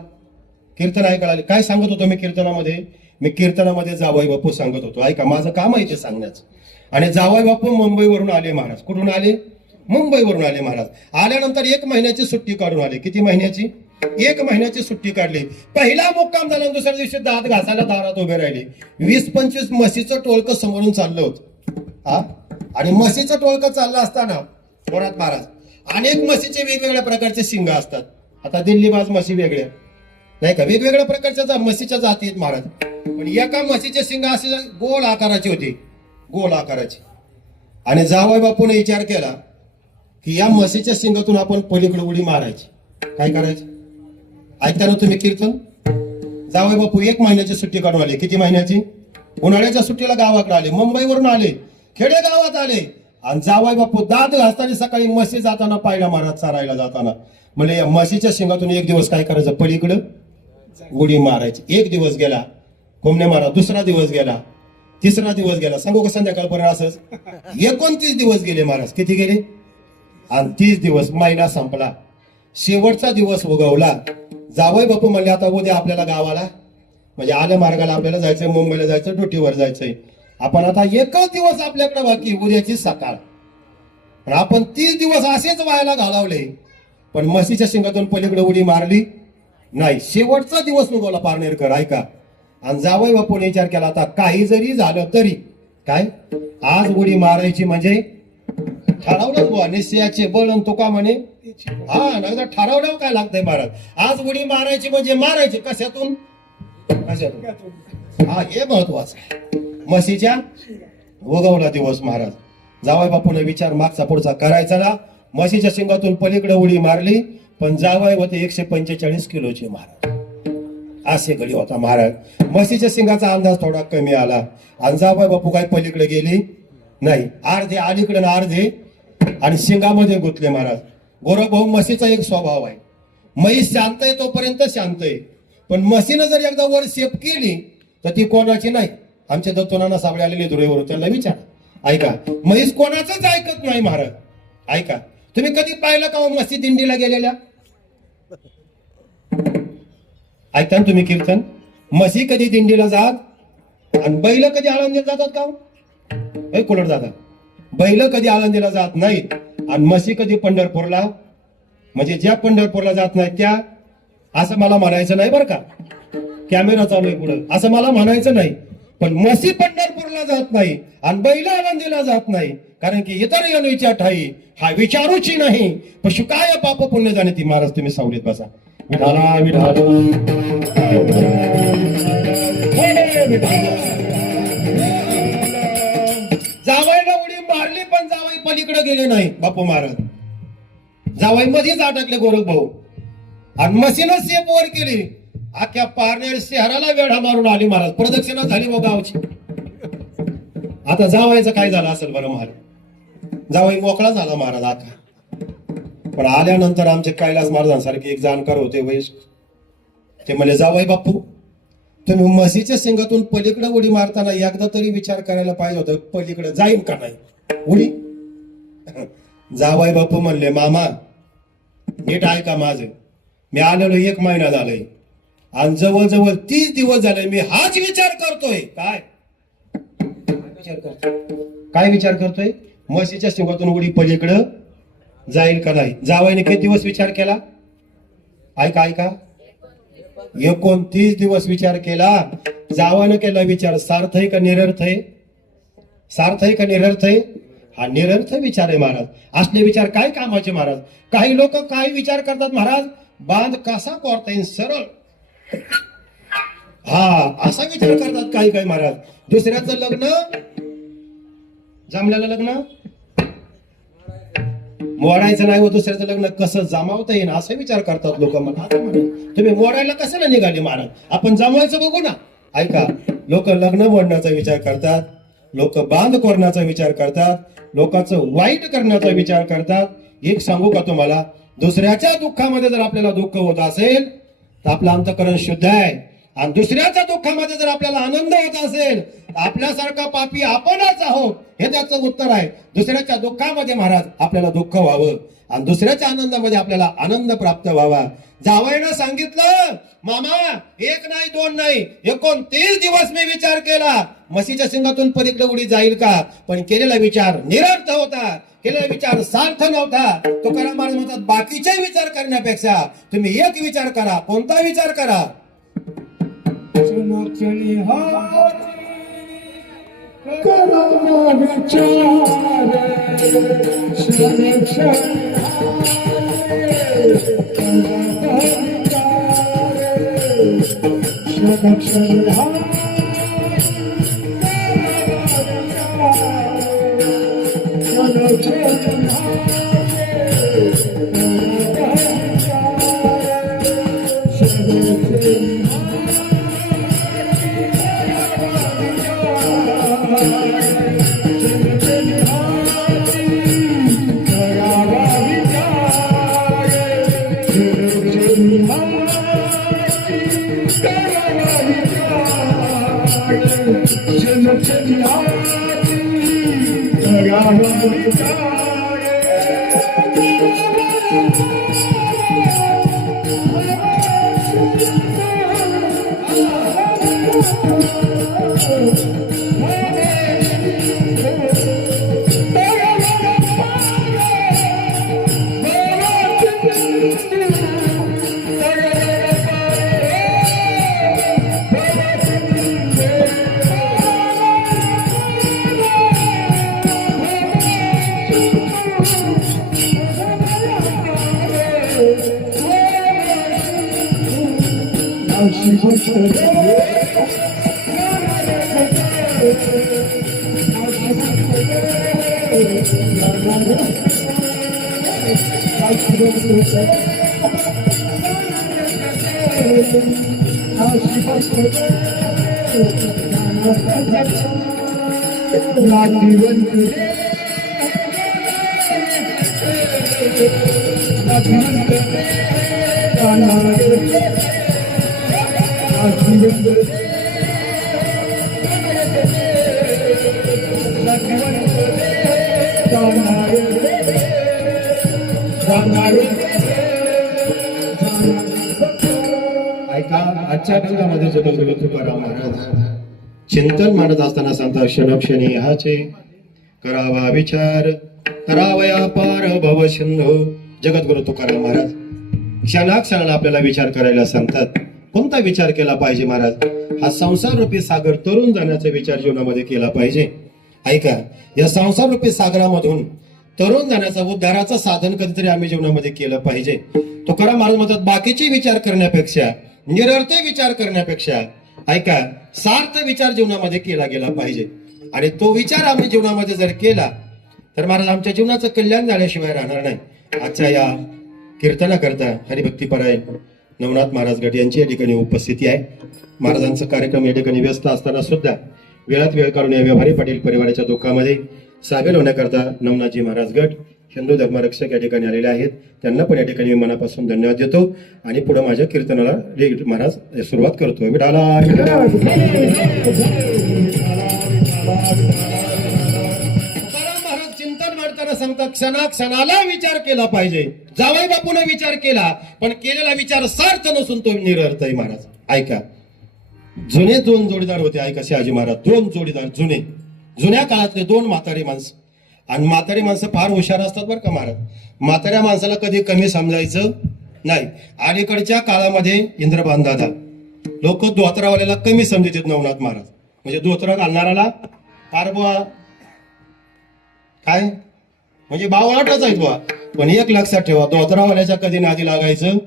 कीर्तन ऐकायला आले. काय सांगत होतो मी कीर्तनामध्ये? मी कीर्तनामध्ये जावई बापू सांगत होतो. ऐका माझं काम आहे ते सांगण्याचं. आणि जावई बापू मुंबईवरून आले महाराज. कुठून आले? मुंबईवरून आले महाराज. आल्यानंतर 1 महिन्याची सुट्टी काढून आले. किती महिन्याची? 1 महिन्याची सुट्टी काढली. पहिला मुक्काम झाला. दुसऱ्या दिवशी दात घासायला दारात उभे राहिले. 20-25 म्हशीचं टोळकं समोरून चाललं होतं. हा, आणि म्हशीचं टोळकं चाललं असताना थोरात महाराज अनेक म्हशीचे वेगवेगळ्या प्रकारचे शिंग असतात. आता दिल्लीबाज म्हशी वेगळ्या नाही का, वेगवेगळ्या प्रकारच्या म्हशीच्या जाती आहेत महाराज. पण एका म्हशीचे शिंग असे गोल आकाराचे होते, गोल आकाराचे. आणि जावई बापूने विचार केला की या म्हशीच्या शिंगातून आपण पलीकडे उडी मारायची. काय करायची? ऐकताना तुम्ही कीर्तन. जावई बापू 1 महिन्याची सुट्टी काढून आले. किती महिन्याची? उन्हाळ्याच्या सुट्टीला गावाकडे आले, मुंबईवरून आले, खेडे गावात आले. आणि जावई बापू दात घासताना सकाळी म्हशी जाताना पाहिला महाराज, चारायला जाताना. म्हणजे या म्हशीच्या शिंगातून एक दिवस काय करायचं, पलीकडं उडी मारायची. 1 दिवस गेला कोंबणे महाराज, दुसरा दिवस गेला, तिसरा दिवस गेला, सांगू का संध्याकाळपर्यंत असंच 29 दिवस गेले महाराज. किती गेले? आणि 30 दिवस महिना संपला. शेवटचा दिवस उगवला. जावई बापू म्हणले आता उद्या आपल्याला गावाला म्हणजे आल्या मार्गाला आपल्याला जायचंय, मुंबईला जायचं, ड्युटीवर जायचंय. आपण आता 1च दिवस आपल्याकडे बाकी, उद्याची सकाळ. पण आपण 30 दिवस असेच व्हायला घालवले, पण म्हशीच्या शिंगातून पलीकडे उडी मारली नाही. शेवटचा दिवस उगवला पारनेरकर. ऐका. आणि जावई बापूने विचार केला आता काही जरी झालं तरी काय आज उडी मारायची म्हणजे ठरवलं बुवा, निश्चयाचे बळ आणि तुका म्हणे हा नाही तर ठरवलं काय लागतंय महाराज. आज उडी मारायची म्हणजे मारायची. कशातून? कशातून? हा हे महत्वाचं आहे. म्हशीच्या उगवला दिवस महाराज. जावई बापूने विचार मागचा पुढचा करायचा ना. म्हशीच्या शिंगातून पलीकडे उडी मारली, पण जावई होते 145 किलोचे महाराज. असे गडी होता महाराज. म्हशीच्या शिंगाचा अंदाज थोडा कमी आला. आणि जावई बापू काय पलीकडे गेली नाही, अर्धे अलीकडे ना अर्धे आणि शिंगामध्ये गुंतले महाराज. गोरख भाऊ म्हशीचा एक स्वभाव आहे, म्हैस शांत आहे तोपर्यंत शांत आहे, पण म्हशीनं जर एकदा वर शेप केली तर ती कोणाची नाही. आमच्या दत्तोनाना साबळे आलेले धुळेवरून, त्यांना विचार. ऐका, म्हैस कोणाचंच ऐकत नाही महाराज. ऐका, तुम्ही कधी पाहिलं का म्हशी दिंडीला गेलेल्या? ऐकता तुम्ही कीर्तन. म्हशी कधी दिंडीला जात आणि बैल कधी आळंदीत जातात का? कुलट दादा, बैल कधी आळंदीला जात नाहीत आणि म्हशी कधी पंढरपूरला, म्हणजे ज्या पंढरपूरला जात नाहीत त्या, असं मला म्हणायचं नाही बरं का. कॅमेरा चालू आहे पुढे, असं मला म्हणायचं नाही. पण म्हशी पंढरपूरला जात नाही आणि बैल आळंदीला जात नाही, कारण की इतर यनुच्या ठाई हा विचारूची नाही. पशु काय पाप पुण्य जाणे ती. महाराज तुम्ही सावलीत बसा. विठाला विठाला जावायला उडी मारली पण जावाई पलीकडे गेले नाही बापू महाराज. जावाई मध्येच अटकले गोरख भाऊ आणि मशीनं सेप वर केली. अख्ख्या पारनेर शहराला वेढा मारून आली महाराज. प्रदक्षिणा झाली मग गावची. आता जावायचं काय झालं असेल बरं महाराज. जावाई मोकळा झाला महाराज आका. पण आल्यानंतर आमचे कैलास महाराजांसारखे एक जाणकार होते वैश, ते म्हणले जावाई बापू, तुम्ही म्हशीच्या सिंगातून पलीकडे उडी मारताना एकदा तरी विचार करायला पाहिजे होतं पलीकडे जाईन का नाही उडी. जावाई बापू म्हणले मामा नीट ऐका माझं, मी आलेलो 1 महिना झालाय आणि जवळजवळ 30 दिवस झाले मी हाच विचार करतोय. काय विचार करतोय? काय विचार करतोय? म्हशीच्या सिंगातून उडी पलीकडं जाईल का नाही. जावाईने किती दिवस विचार केला? ऐका ऐका, 29 दिवस विचार केला. जावानं केला विचार. सार्थ आहे का निरर्थ आहे? सार्थ आहे का निरर्थ आहे? हा निरर्थ विचार आहे महाराज. असले विचार काय कामाचे महाराज. काही लोक काय विचार करतात महाराज, बांध कसा कोरता येईल सरळ, हा असा विचार करतात काही काही महाराज. दुसऱ्याचं लग्न, जमलेलं लग्न मोडायचं नाही व दुसऱ्याचं लग्न कसं जमावता येईल असा विचार करतात लोक. मला तुम्ही मोडायला कशाला निघाले महाराज, आपण जमवायचं बघू ना. ऐका, लोक लग्न मोडण्याचा विचार करतात, लोक बांध कोरण्याचा विचार करतात, लोकांचं वाईट करण्याचा विचार करतात. एक सांगू का तुम्हाला, दुसऱ्याच्या दुःखामध्ये जर आपल्याला दुःख होत असेल तर आपलं अंतःकरण शुद्ध आहे. आणि दुसऱ्याच्या दुःखामध्ये जर आपल्याला आनंद होत असेल तर आपल्यासारखा पापी आपणच आहोत, हे त्याचं उत्तर आहे. दुसऱ्याच्या दुःखामध्ये महाराज आपल्याला दुःख व्हावं आणि दुसऱ्याच्या आनंदामध्ये आपल्याला आनंद प्राप्त व्हावा. जावईनं सांगितलं मामा 1 नाही 2 नाही 29 दिवस मी विचार केला म्हशीच्या सिंगातून पलीकडे उडी जाईल का, पण केलेला विचार निरर्थ होता, केलेला विचार सार्थ नव्हता. तुकाराम महाराज म्हणतात बाकीचे विचार करण्यापेक्षा तुम्ही एक विचार करा. कोणता विचार करा? क्षणी हाती करो विचार, क्षणी क्षणी क्षणी क्षणी ऐका, आजच्या काळामध्ये तुकाराम महाराज चिंतन मांडत असताना सांगतात क्षणोक्षणी ह्याचे करावा विचार करावया पार भव सिंधू. जगद्गुरु तुकाराम महाराज क्षणाक्षणाला आपल्याला विचार करायला सांगतात. कोणता विचार केला पाहिजे महाराज? हा संसार रूपी सागर तरुण जाण्याचा विचार जीवनामध्ये केला पाहिजे. ऐका, या संसार रूपी सागरामधून तरुण जाण्याचा उद्धाराचं साधन कधीतरी आम्ही जीवनामध्ये केलं पाहिजे. तुकाराम महाराज म्हणतात, बाकीचे विचार करण्यापेक्षा, निरर्थ विचार करण्यापेक्षा ऐका, सार्थ विचार जीवनामध्ये केला गेला पाहिजे. आणि तो विचार आम्ही जीवनामध्ये जर केला तर महाराज आमच्या जीवनाचं कल्याण झाल्याशिवाय राहणार नाही. आजच्या या कीर्तना करता हरिभक्तीपरायण नवनाथ महाराज गट यांची या ठिकाणी उपस्थिती आहे. महाराजांचा कार्यक्रम या ठिकाणी व्यस्त असताना सुद्धा वेळात वेळ काढून या व्यवहारी पाटील परिवाराच्या दुःखामध्ये सामील होण्याकरता नवनाथजी महाराज गट हिंदू धर्मरक्षक या ठिकाणी आलेले आहेत. त्यांना पण या ठिकाणी मी मनापासून धन्यवाद देतो आणि पुढे माझ्या कीर्तनाला महाराज सुरुवात करतो. विठाला सांगतात, क्षणाक्षणाला विचार केला पाहिजे. जावई बापूने विचार केला, पण केलेला विचार सार्थ नसून तो निरर्थ आहे. महाराज ऐका, जुने दोन जोडीदार होते. ऐका शहाजी महाराज, दोन जोडीदार जुने, जुन्या काळातले दोन म्हातारी माणसं. आणि म्हातारी माणसं फार हुशार असतात बरं का महाराज. म्हाताऱ्या माणसाला कधी कमी समजायचं नाही. अलीकडच्या काळामध्ये इंद्रबान दादा लोक धोत्रावाल्याला कमी समजतात. नवनाथ महाराज म्हणजे धोत्र घालणाराला फार बुवा काय म्हणजे बावळाटच आहे बुवा. पण एक लक्षात ठेवा, धोत्रावाल्याच्या कधी नादी लागायचं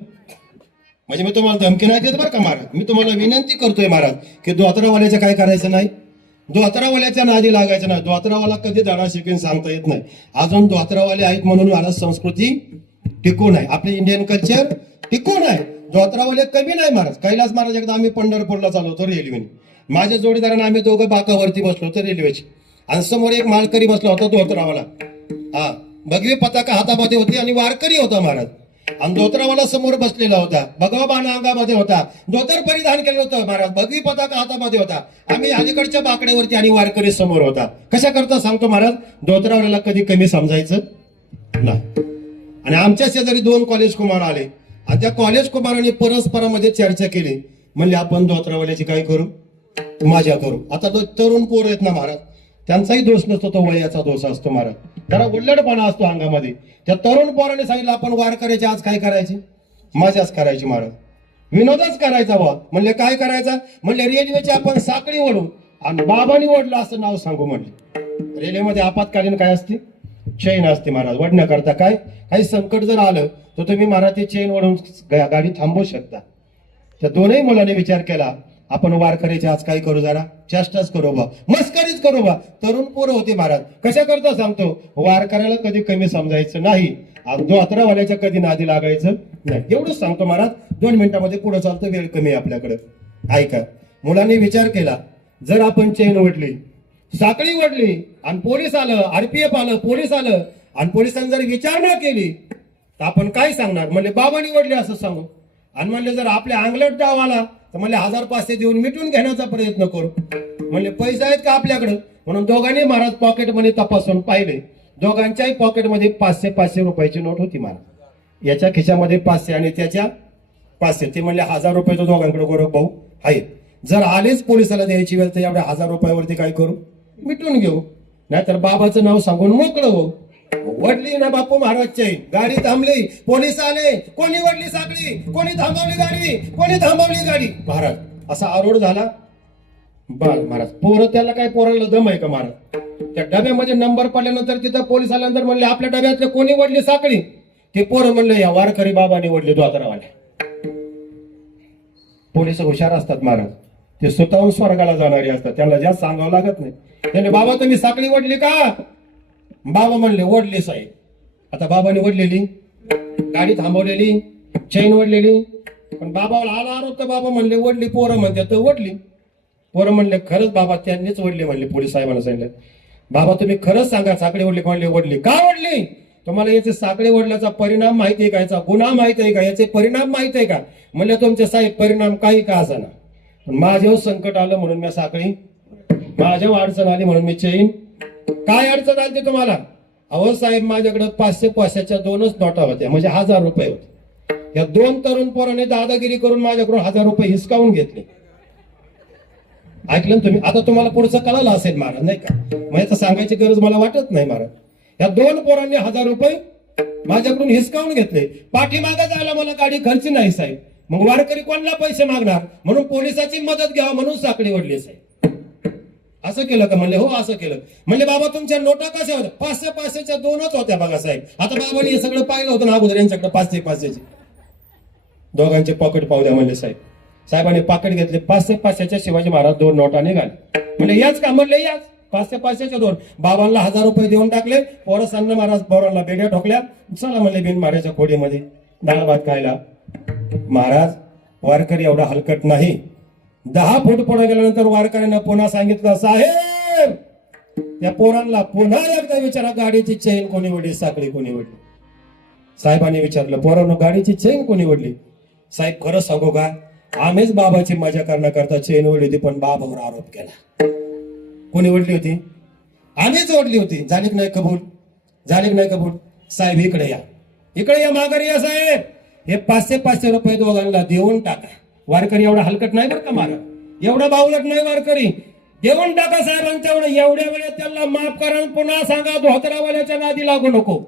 म्हणजे मी तुम्हाला धमकी नाही देत बरं का महाराज. मी तुम्हाला विनंती करतोय महाराज की धोत्रावाल्याचं काय करायचं नाही, धोत्रावाल्याच्या नादी लागायचं नाही. धोत्रावाला कधी धडा शिकून सांगता येत नाही. अजून धोत्रावाले आहेत म्हणून महाराज संस्कृती टिकून आहे, आपले इंडियन कल्चर टिकून आहे. धोत्रावाले कमी नाही महाराज. कैलास महाराज एकदा आम्ही पंढरपूरला चाललो होतो रेल्वेने. माझ्या जोडीदाराने आम्ही दोघं बाकावरती बसलो होतो रेल्वेची, आणि समोर एक मालकरी बसला होता धोत्रावाला. हा, भगवी पताका हातामध्ये होती आणि वारकरी होता महाराज. आणि धोत्रावाला समोर बसलेला होता, भगवा बाण अंगामध्ये होता, धोतर परिधान केलं होतं महाराज, भगवी पताका हातामध्ये होता. आम्ही अलीकडच्या बाकड्यावरती आणि वारकरी समोर होता. कशा करता सांगतो महाराज, धोत्रावाल्याला कधी कमी समजायचं नाही. आणि आमच्या शेजारी दोन कॉलेज कुमार आले आणि त्या कॉलेज कुमारांनी परस्परामध्ये चर्चा केली. म्हणले आपण धोत्रावाल्याची काय करू, माझ्या करू. आता तो तरुण पोर आहेत ना महाराज, त्यांचाही दोष नसतो, तो वयाचा दोष असतो महाराज. जरा उल्लडपणा असतो अंगामध्ये. त्या तरुण पोराने सांगितलं आपण वारकऱ्याची आज काय करायची, मजाच करायची महाराज, विनोदच करायचा बा. म्हणले काय करायचा, म्हणले रेल्वेची आपण साखळी ओढू आणि बाबांनी ओढलं असं नाव सांगू. म्हणले रेल्वेमध्ये आपत्कालीन काय असते, चेन असते महाराज. ओढण्याकरता काय काही संकट जर आलं तर तुम्ही महाराज ते चेन ओढून गाडी थांबवू शकता. त्या दोनही मुलांनी विचार केला आपण वारकऱ्याची आज काय करू, जरा चेष्टाच करू बा, मस्करीच करू बा. तरुण पोरं होते महाराज. कशा करता सांगतो, वारकऱ्याला कधी कमी समजायचं नाही, धोत्रावाल्याच्या कधी नादी लागायचं नाही. एवढंच सांगतो महाराज. 2 मिनिटांमध्ये पुढे चालतं, वेळ कमी आहे आपल्याकडे. ऐका, मुलांनी विचार केला, जर आपण चेन ओढली, साखळी ओढली आणि पोलीस आलं, आरपीएफ आलं, पोलीस आलं आणि पोलिसांनी जर विचारणा केली तर आपण काय सांगणार. म्हणले बाबांनी ओढले असं सांगू. आणि म्हणले जर आपल्या अंगलट डाव आला तर म्हणले 1500 देऊन मिटून घेण्याचा प्रयत्न करू. म्हणले पैसे आहेत का आपल्याकडे. म्हणून दोघांनी महाराज पॉकेटमध्ये तपासून पाहिले. दोघांच्याही पॉकेटमध्ये 500 रुपयाची नोट होती महाराज. याच्या खिशामध्ये 500 आणि त्याच्या 500. ते म्हणले 1000 रुपये तो दोघांकडे गोरख भाऊ आहेत. जर आलेच पोलिसाला द्यायची वेळ तर एवढ्या 1000 रुपयावरती काय करू, मिटून घेऊ, नाहीतर बाबाचं नाव सांगून मोकळं हो. वडली ना बापू महाराजची गाडी थांबली, पोलीस आले, कोणी वडली साखळी, कोणी थांबवली गाडी, कोणी थांबवली गाडी. महाराज असा आरोड झाला. बाल महाराज पोरं, त्याला काय पोराला दम आहे का महाराज. त्या डब्यामध्ये नंबर पडल्यानंतर तिथं पोलीस आल्यानंतर म्हणले आपल्या डब्यातले कोणी वडली साखळी. ते पोरं म्हणले या वारकरी बाबाने वडली धोत्रावाल्या. पोलीस हुशार असतात महाराज, ते स्वतःहून स्वर्गाला जाणारे असतात, त्यांना जास्त सांगावं लागत नाही. त्याने बाबा तुम्ही साखळी वडली का. बाबा म्हणले ओढली साहेब. आता बाबाने ओढलेली, गाडी थांबवलेली, चैन ओढलेली. पण बाबाला आला आरोप तर बाबा म्हणले ओढली. पोरं म्हणते तर ओढली. पोरं म्हणले खरंच बाबा त्यांनीच ओढली. म्हणले पोलीस साहेबांना सांगितलं बाबा तुम्ही खरंच सांगा साखळी ओढली. म्हणले ओढली. का ओढली, तुम्हाला याचे साखळी ओढल्याचा परिणाम माहिती आहे का, याचा गुन्हा माहिती आहे का, याचे परिणाम माहिती आहे का. म्हणले तुमचे साहेब परिणाम काही का असा ना, पण माझ्यावर संकट आलं म्हणून मी साखळी, माझ्यावर अडचण आली म्हणून मी चैन. काय अडचण आली तुम्हाला. अहो साहेब माझ्याकडे 500 2च नोटा होत्या, म्हणजे 1000 रुपये होते. या 2 तरुण पोराने दादागिरी करून माझ्याकडून 1000 रुपये हिसकावून घेतले. ऐकलं ना तुम्ही? आता तुम्हाला पुढचं कळालं असेल महाराज, नाही का? मग याचं सांगायची गरज मला वाटत नाही महाराज. या 2 पोरांनी 1000 रुपये माझ्याकडून हिसकावून घेतले. पाठीमागे जायला मला गाडी खर्ची नाही साहेब. मग वारकरी कोणाला पैसे मागणार, म्हणून पोलिसाची मदत घ्यावं म्हणून साखळी ओढली साहेब. असं केलं का? म्हणले हो असं केलं. म्हणले बाबा तुमच्या नोटा कशा होत्या? 500-500च्या 2च होत्या बघा साहेब. आता बाबांनी हे सगळं पाहिलं होतं ना अगोदर यांच्याकडे 500-500चे. दोघांचे पॉकेट पाहू द्या म्हणले साहेब. साहेबांनी पाकिट घेतले. 500-500च्या शिवाजी महाराज 2 नोटा निघाले. म्हणजे याच का? म्हणले याच 500-500च्या 2. बाबांना 1000 रुपये देऊन टाकले. पोरसांना महाराज पोरांना बेड्या ठोकल्या. चला म्हणले बिन मारायच्या खोडीमध्ये डाळ भात खायला. महाराज वारकरी एवढा हलकट नाही. 10 फूट पुढे गेल्यानंतर वारकऱ्यांना पुन्हा सांगितलं, साहेब त्या पोरांना पुन्हा एकदा विचारा गाडीची चेन कोणी ओढली, साखळी कोणी ओढली. साहेबांनी विचारलं, पोरांनो गाडीची चेन कोणी ओढली? साहेब खरं सांगू का, आम्हीच बाबाची मजा करण्याकरता चेन ओढली होती, पण बाबावर आरोप केला. कोणी ओढली होती? आम्हीच ओढली होती. झाली की नाही कबूल? झाली की नाही कबूल? साहेब इकडे या, इकडे या, माघारी या साहेब. हे 500-500 रुपये दोघांना देऊन टाका. वारकरी एवढा हलकट नाही बरं का महाराज, एवढा बावलट नाही वारकरी. देऊन टाका साहेबांच्या एवढ्या वेळेत त्यांना माफ करा. पुन्हा सांगा धोतरावाल्याच्या नादी लागू नको.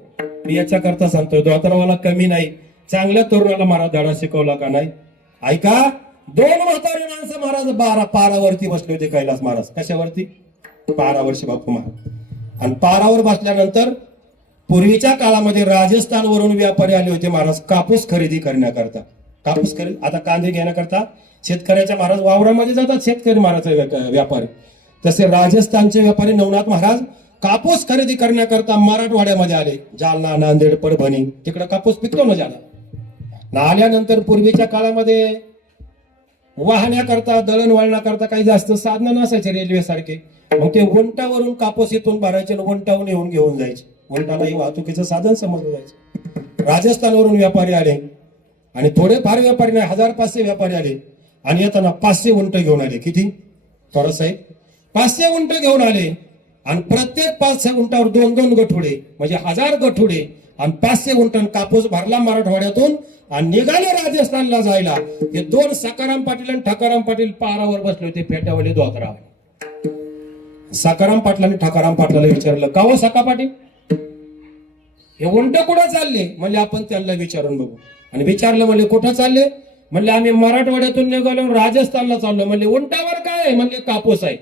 मी याच्याकरता सांगतोय, धोतरावाला कमी नाही. चांगल्या तरुणाला महाराज धडा शिकवला का नाही? ऐका, 2 म्हातारी माणसं महाराज पारावरती बसले होते. कैलास महाराज कशावरती? पारावरती बापू महाराज. आणि पारावर बसल्यानंतर पूर्वीच्या काळामध्ये राजस्थानवरून व्यापारी आले होते महाराज कापूस खरेदी करण्याकरता. कापूस खरेदी, आता कांदे घेण्याकरता शेतकऱ्याच्या महाराज वावरामध्ये जातात शेतकरी महाराज व्यापारी. तसे राजस्थानचे व्यापारी नवनाथ महाराज कापूस खरेदी करण्याकरता मराठवाड्यामध्ये आले. जालना, नांदेड, परभणी तिकडे कापूस पिकतो ना ज्यादा. आल्यानंतर पूर्वीच्या काळामध्ये वाहण्याकरता, दळणवळणाकरता काही जास्त साधनं नसायचे रेल्वे सारखे. मग ते उंटावरून कापूस इथून भरायचे आणि उंटावरून येऊन घेऊन जायचे. उंटाला ही वाहतुकीचं साधन समजलं जायचं. राजस्थानवरून व्यापारी आले आणि थोडेफार व्यापारी नाही, 1500 व्यापारी आले आणि येताना 500 उंट घेऊन आले. किती? थोडं साहेब, 500 उंट घेऊन आले आणि प्रत्येक 500 उंटावर 2-2 गठुडे, म्हणजे 1000 गठुडे आणि 500 उंटन कापूस भरला मराठवाड्यातून आणि निघाले राजस्थानला जायला. हे 2 सकाराम पाटील आणि ठकाराम पाटील पारावर बसले होते फेट्यावले धोतराव. सकाराम पाटलांनी ठकाराम पाटलाला विचारलं, का हो सका पाटील हे उंट कुठं चालले? म्हणजे आपण त्यांना विचारून बघू. आणि विचारलं, म्हणले कुठं चालले? म्हणले आम्ही मराठवाड्यातून निघालो राजस्थानला चाललो. म्हणले उंटावर काय आहे? म्हणले कापूस आहे.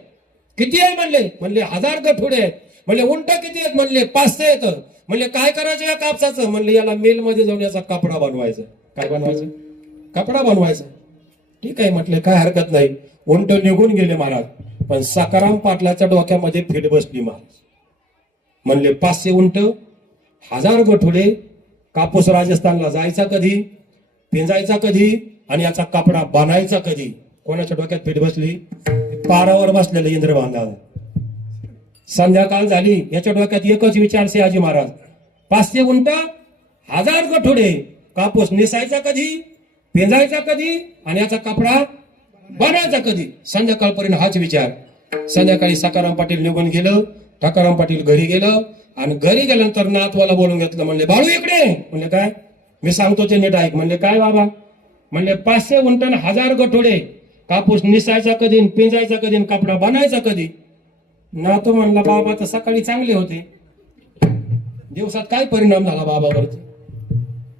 किती आहे? म्हणले 1000 गठुडे आहेत. म्हणले उंट किती आहेत? म्हणले 500 आहेत. म्हणले काय करायचं या कापसाचं? म्हणले याला मिल मध्ये जाऊन याचा कपडा बनवायचा. काय बनवायचं? कपडा बनवायचा. ठीक आहे म्हटले, काय हरकत नाही. उंट निघून गेले महाराज. पण सकाराम पाटलाच्या डोक्यामध्ये फिट बसली महाराज. म्हणले 500 उंट, 1000 गठुडे, कापूस राजस्थानला जायचा कधी, पिंजायचा कधी आणि याचा कपडा बनायचा कधी? कोणाच्या डोक्यात फिट बसली? पारावर बसलेलं इंद्रभान दादा. संध्याकाळ झाली, याच्या डोक्यात एकच विचार शहाजी महाराज, 500 उंट, 1000 गठुडे, कापूस निसायचा कधी, पिंजायचा कधी आणि याचा कपडा बनायचा कधी? संध्याकाळपर्यंत हाच विचार. संध्याकाळी सकाराम पाटील निघून गेलं, ठकाराम पाटील घरी गेलं आणि घरी गेल्यानंतर नातवाला बोलून घेतलं. म्हणले बाळू इकडे. म्हणले काय? मी सांगतो ते नीट ऐक. म्हणले काय बाबा? म्हणले 500 उंट, 1000 गठुडे, कापूस निसायचा कधी, पिंजायचा कधी, कपडा बनायचा कधी? नातू म्हणला बाबा तर सकाळी चांगले होते, दिवसात काय परिणाम झाला बाबावरती?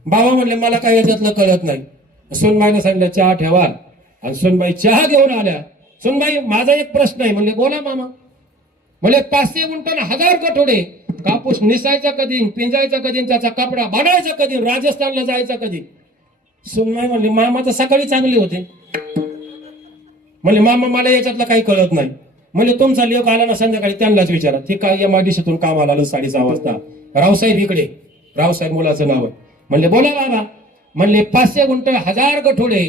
बाबा म्हणले मला काय याच्यातलं कळत नाही. सोनबाईला सांगितलं चहा ठेवा आणि सोनबाई चहा घेऊन आल्या. सोनबाई माझा एक प्रश्न आहे. म्हणले बोला मामा. म्हणले 500 उंट, 1000 गठुडे, कापूस निसायचा कधी, पिंजायचा कधी, त्याचा कपडा बनायचा कधी, राजस्थानला जायचा कधी? सोनबाई म्हणले मामा तर सकाळी चांगले होते. म्हणले मामा मला याच्यातलं काही कळत नाही. म्हणजे तुमचा लेख आला ना संध्याकाळी त्यांनाच विचारा. ते काय MIDC कामाला आलं 6:30 वाजता. रावसाहेब इकडे, रावसाहेब मुलाचं नाव आहे. म्हणले बोला बाबा. म्हणले 500 उंट, 1000 गठुडे,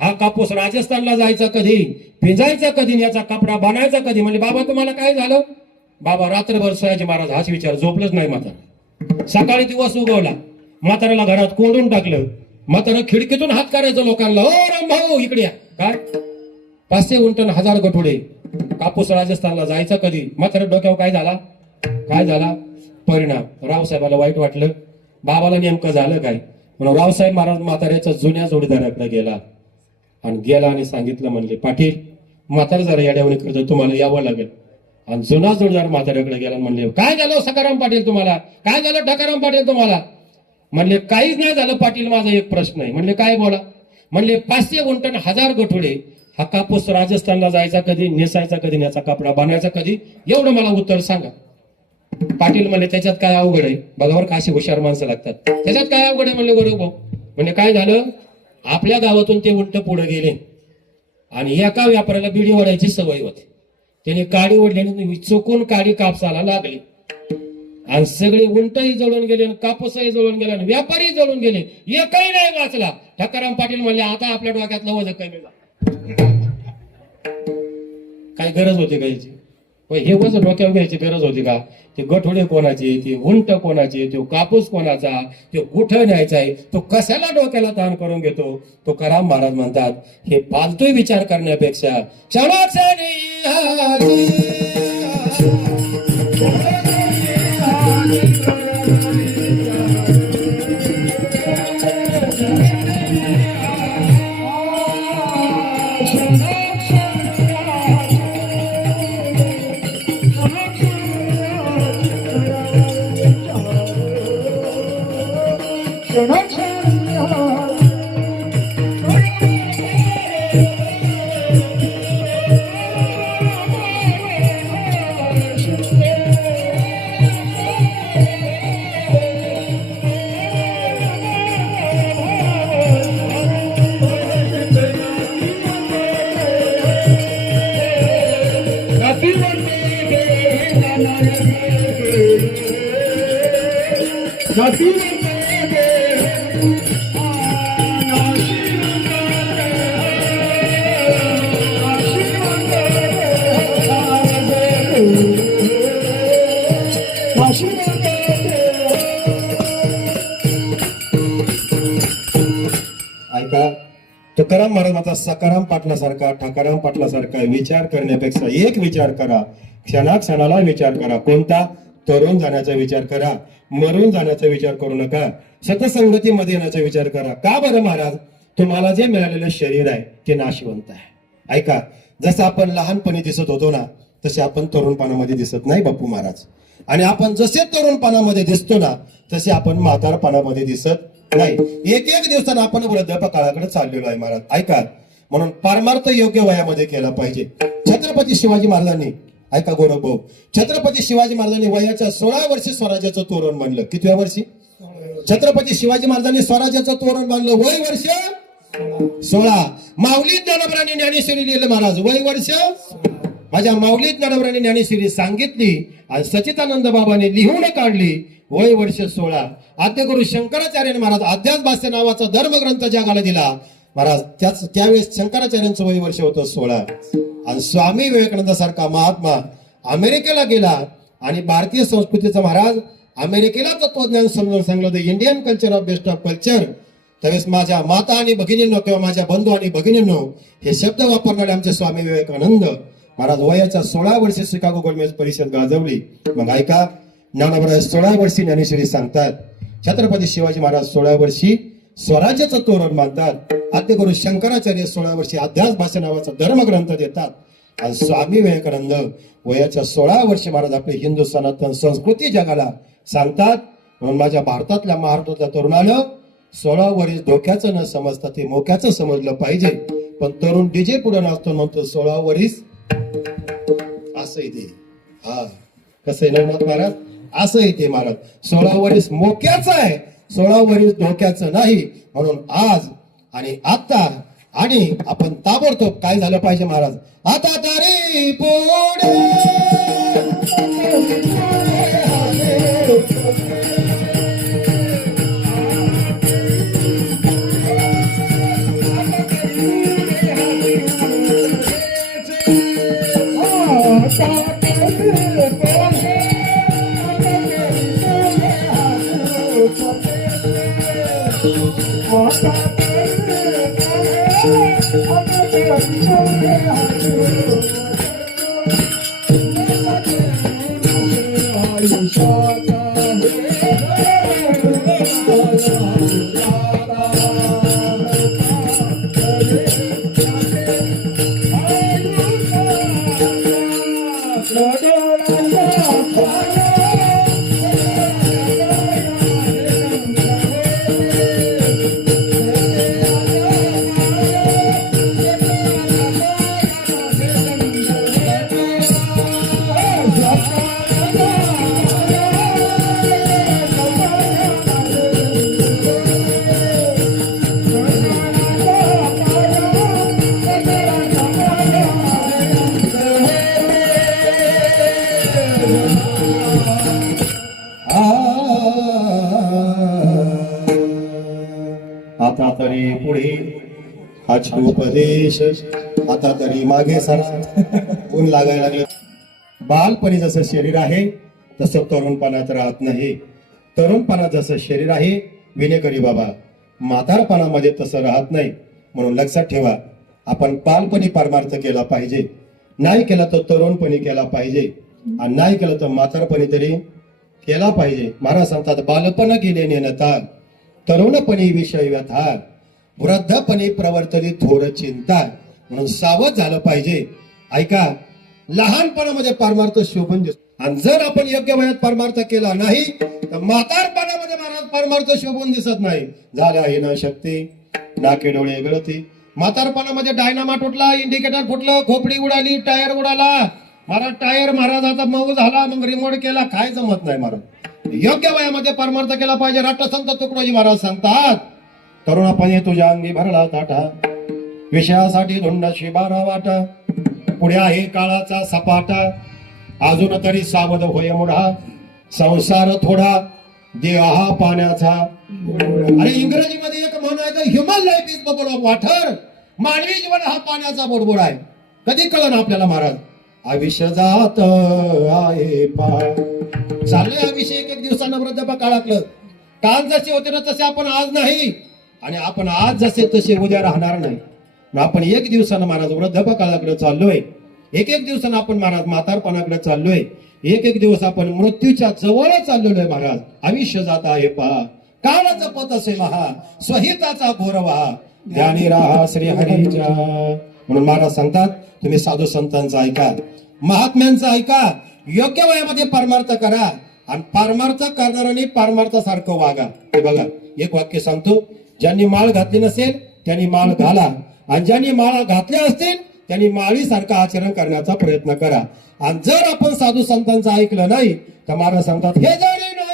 हा कापूस राजस्थानला जायचा कधी, पिंजायचा कधी, याचा कपडा बनायचा कधी? म्हणजे बाबा तुम्हाला काय झालं? बाबा रात्रभर सयाजी महाराज हाच विचार, झोपलंच नाही म्हातारा. सकाळी दिवस उगवला, म्हाताऱ्याला घरात कोंडून टाकलं. म्हातारा खिडकीतून हात करायचं लोकांना, ओ राम भाऊ इकडे या. काय 500 उंट, 1000 गठुडे, कापूस राजस्थानला जायचा कधी? म्हाताऱ्या डोक्यावर काय झाला? काय झाला परिणाम? रावसाहेबाला वाईट वाटलं. बाबाला नेमकं झालं काय? म्हणून रावसाहेब महाराज म्हाताऱ्याच्या जुन्या जोडीदाराकडे गेला आणि सांगितलं, म्हणले पाटील म्हातारा जरा याड्यावणी करतो, तुम्हाला यावं लागेल. आणि जुना जोडदार म्हाताऱ्याकडे गेला, म्हणले काय झालं सखाराम पाटील तुम्हाला, काय झालं ठकाराम पाटील तुम्हाला. म्हणले काहीच नाही झालं पाटील, माझा एक प्रश्न आहे. म्हणले काय बोला. म्हणले 500 गुंठण 1000 गठोडे, हा कापूस राजस्थानला जायचा कधी, नेसायचा कधी, न्याचा कपडा बनायचा कधी, एवढं मला उत्तर सांगा. पाटील म्हणले त्याच्यात काय अवघड आहे, बघावर काशी हुशार माणसं लागतात, त्याच्यात काय अवघड आहे. म्हणले बरोबर. म्हणजे काय झालं, आपल्या गावातून ते उंट पुढे गेले आणि एका व्यापाऱ्याला बिडी ओढायची सवय होती. त्याने काडी ओढल्याने चुकून काडी कापसाला लागली आणि सगळे उंटही जळून गेले, कापूसही जळून गेला, व्यापारी जळून गेले, एकही नाही वाचला. ठकाराम पाटील म्हणले आता आपल्या डोक्यातलं वजन कमी झालं. काय गरज होती का याची, हे वजन डोक्यावर घ्यायची गरज होती का. ते गठोडे कोणाचे, ते उंट कोणाचे, तो कापूस कोणाचा, तो कुठं न्यायचा आहे, तो कशाला डोक्याला ताण करून घेतो. तो तुकाराम महाराज म्हणतात हे फालतू विचार करण्यापेक्षा क्षणाक्षणी ऐका, तुकाराम महाराजांचा सकाराम पाटलासारखा ठाकाराम पाटलासारखा विचार करण्यापेक्षा एक विचार करा, क्षणाक्षणाला विचार करा. कोणता? तरुण जाण्याचा विचार करा, मरून जाण्याचा विचार करू नका, सतसंगतीमध्ये येण्याचा विचार करा. का बरं महाराज? तुम्हाला जे मिळालेलं शरीर आहे ते नाशवंत आहे. ऐका, जसं आपण लहानपणी दिसत होतो ना तसे आपण तरुणपणामध्ये दिसत नाही बापू महाराज. आणि आपण जसे तरुणपणामध्ये दिसतो ना तसे आपण म्हातारपणामध्ये दिसत नाही. एक एक दिवसानं आपण वृद्धापकाळाकडे चाललेलो आहे महाराज. ऐका, म्हणून परमार्थ योग्य वयामध्ये केला पाहिजे. छत्रपती शिवाजी महाराजांनी, ऐका गौरव भाऊ, छत्रपती शिवाजी महाराजांनी वयाच्या 16 वर्षी स्वराज्याचं तोरण बांधलं. कितव्या वर्षी? छत्रपती शिवाजी महाराजांनी स्वराज्याचं तोरण बांधलं, वय वर्ष 16. माऊली ज्ञानोबरांनी ज्ञानेश्वरी लिहिलं महाराज, वय वर्ष. माझ्या माऊली ज्ञानोबरांनी ज्ञानेश्वरी सांगितली आणि सचिदानंद बाबांनी लिहून काढली, वय वर्ष 16. आद्यगुरु शंकराचार्य महाराज अध्यास भाष्य नावाचा धर्मग्रंथ जगाला दिला महाराज. त्यावेळेस शंकराचार्यांचं वय वर्ष होतं 16. आणि स्वामी विवेकानंद सारखा महात्मा अमेरिकेला गेला आणि भारतीय संस्कृतीचं महाराज अमेरिकेला तत्वज्ञान समजून सांगलं, the Indian culture of best of culture. त्यावेळेस माझ्या माता आणि भगिनींनो किंवा माझ्या बंधू आणि भगिनींनो हे शब्द वापरणारे आमचे स्वामी विवेकानंद महाराज वयाच्या 16 वर्षी शिकागो गोलमेज परिषद गाजवली. मग ऐका, ज्ञानोबा 16 वर्षी ज्ञानेश्वरी सांगतात, छत्रपती शिवाजी महाराज 16 वर्षी स्वराज्याचं तोरण बांधतात, आद्यगुरु शंकराचार्य 16 वर्षी अध्यास भाष्य नावाचा धर्मग्रंथ देतात, आणि स्वामी विवेकानंद वयाच्या 16 वर्षी महाराज आपली हिंदू सनातन संस्कृती जगाला सांगतात. म्हणून माझ्या भारतातल्या महाराष्ट्रातल्या तरुणाला 16 वर्ष धोक्याचं न समजता ते मोक्याचं समजलं पाहिजे. पण तरुण डीजे पुढे नाचतो म्हणतो 16 वर्ष असं इथे. हा, कसं आहे नवनाथ महाराज, असं इथे महाराज 16 वर्ष मोक्याचं आहे, 16 वर्ष धोक्याचं नाही. म्हणून आज आणि आता आणि आपण ताबडतोब काय झालं पाहिजे महाराज, आता तरी पुढे आणि पुढे हाच उपदेश आता तरी मागे सरा ऊन लागायला लागले. बालपणी जसं शरीर आहे तसं तरुणपणात राहत नाही. तरुणपणात जसं शरीर आहे विनेकरी बाबा, म्हातारपणामध्ये तसं राहत नाही. म्हणून लक्षात ठेवा, आपण बालपणी परमार्थ केला पाहिजे. नाही केला तर तरुणपणी केला पाहिजे, आणि नाही केलं तर म्हातारपणी तरी केला पाहिजे. महाराज सांगतात, बालपण गेले नेनता, तरुणपणी विषय व्यथा, वृद्धपणी प्रवर्तली थोर चिंता. म्हणून सावध झालं पाहिजे. ऐका, लहानपणामध्ये परमार्थ शोभून दिसतो, आणि जर आपण योग्य वयात परमार्थ केला नाही तर म्हातारपणामध्ये महाराज परमार्थ शोभून दिसत नाही. झाल्या ही न शक्ती, नाके डोळे गळती. म्हातारपणामध्ये डायनामाट उठला, इंडिकेटर फुटलं, खोपडी उडाली, टायर उडाला. महाराज टायर महाराजाचा मऊ झाला, मग रिमोट केला, काय जमत नाही महाराज. योग्य वयामध्ये परमार्थ केला पाहिजे. राष्ट्रसंत तुकडोजी महाराज सांगतात, तरुणापणे तुझ्या अंगी भरला ताटा, विषयासाठी धुंडाशी बारा वाटा, पुढे आहे काळाचा सपाटा, अजून तरी सावध होय मुढा, संसार थोडा देहा पाण्याचा. अरे इंग्रजीमध्ये एक म्हण आहे, human life is bubble of water. मानवी जीवन हा पाण्याचा बुडबुड आहे. कधी कळलं आपल्याला महाराज, आयुष्य जात आहे पार. चाललंय आयुष्य एक एक दिवसानं वृद्धापा काळातलं. काल जसे होते ना तसे आपण आज नाही, आणि आपण आज जसे तसे उद्या राहणार नाही. आपण एक दिवसानं महाराज वृद्धापा काळाकडे चाललोय, एक एक दिवसानं आपण महाराज म्हातारपणाकडे चाललोय, एक एक दिवस आपण मृत्यूच्या जवळ चाललेलो आहे महाराज. आयुष्य जात आहे पहा, काळाचा पत असे महा, स्वहिताचा घोर वहा, ध्यानी राहा श्री हरीच्या. म्हणून महाराज सांगतात, तुम्ही साधू संतांचा ऐका, महात्म्यांचा ऐका, योग्य वयामध्ये परमार्थ करा, आणि परमार्थ करणाऱ्यांनी परमार्थासारखं वागा. हे बघा, एक वाक्य सांगतो, ज्यांनी माळ घातली नसेल त्यांनी माळ घाला, आणि ज्यांनी माळा घातल्या असतील त्यांनी माळीसारखं आचरण करण्याचा प्रयत्न करा. आणि जर आपण साधू संतांचं ऐकलं नाही तर महाराज सांगतात, हे जरी नाही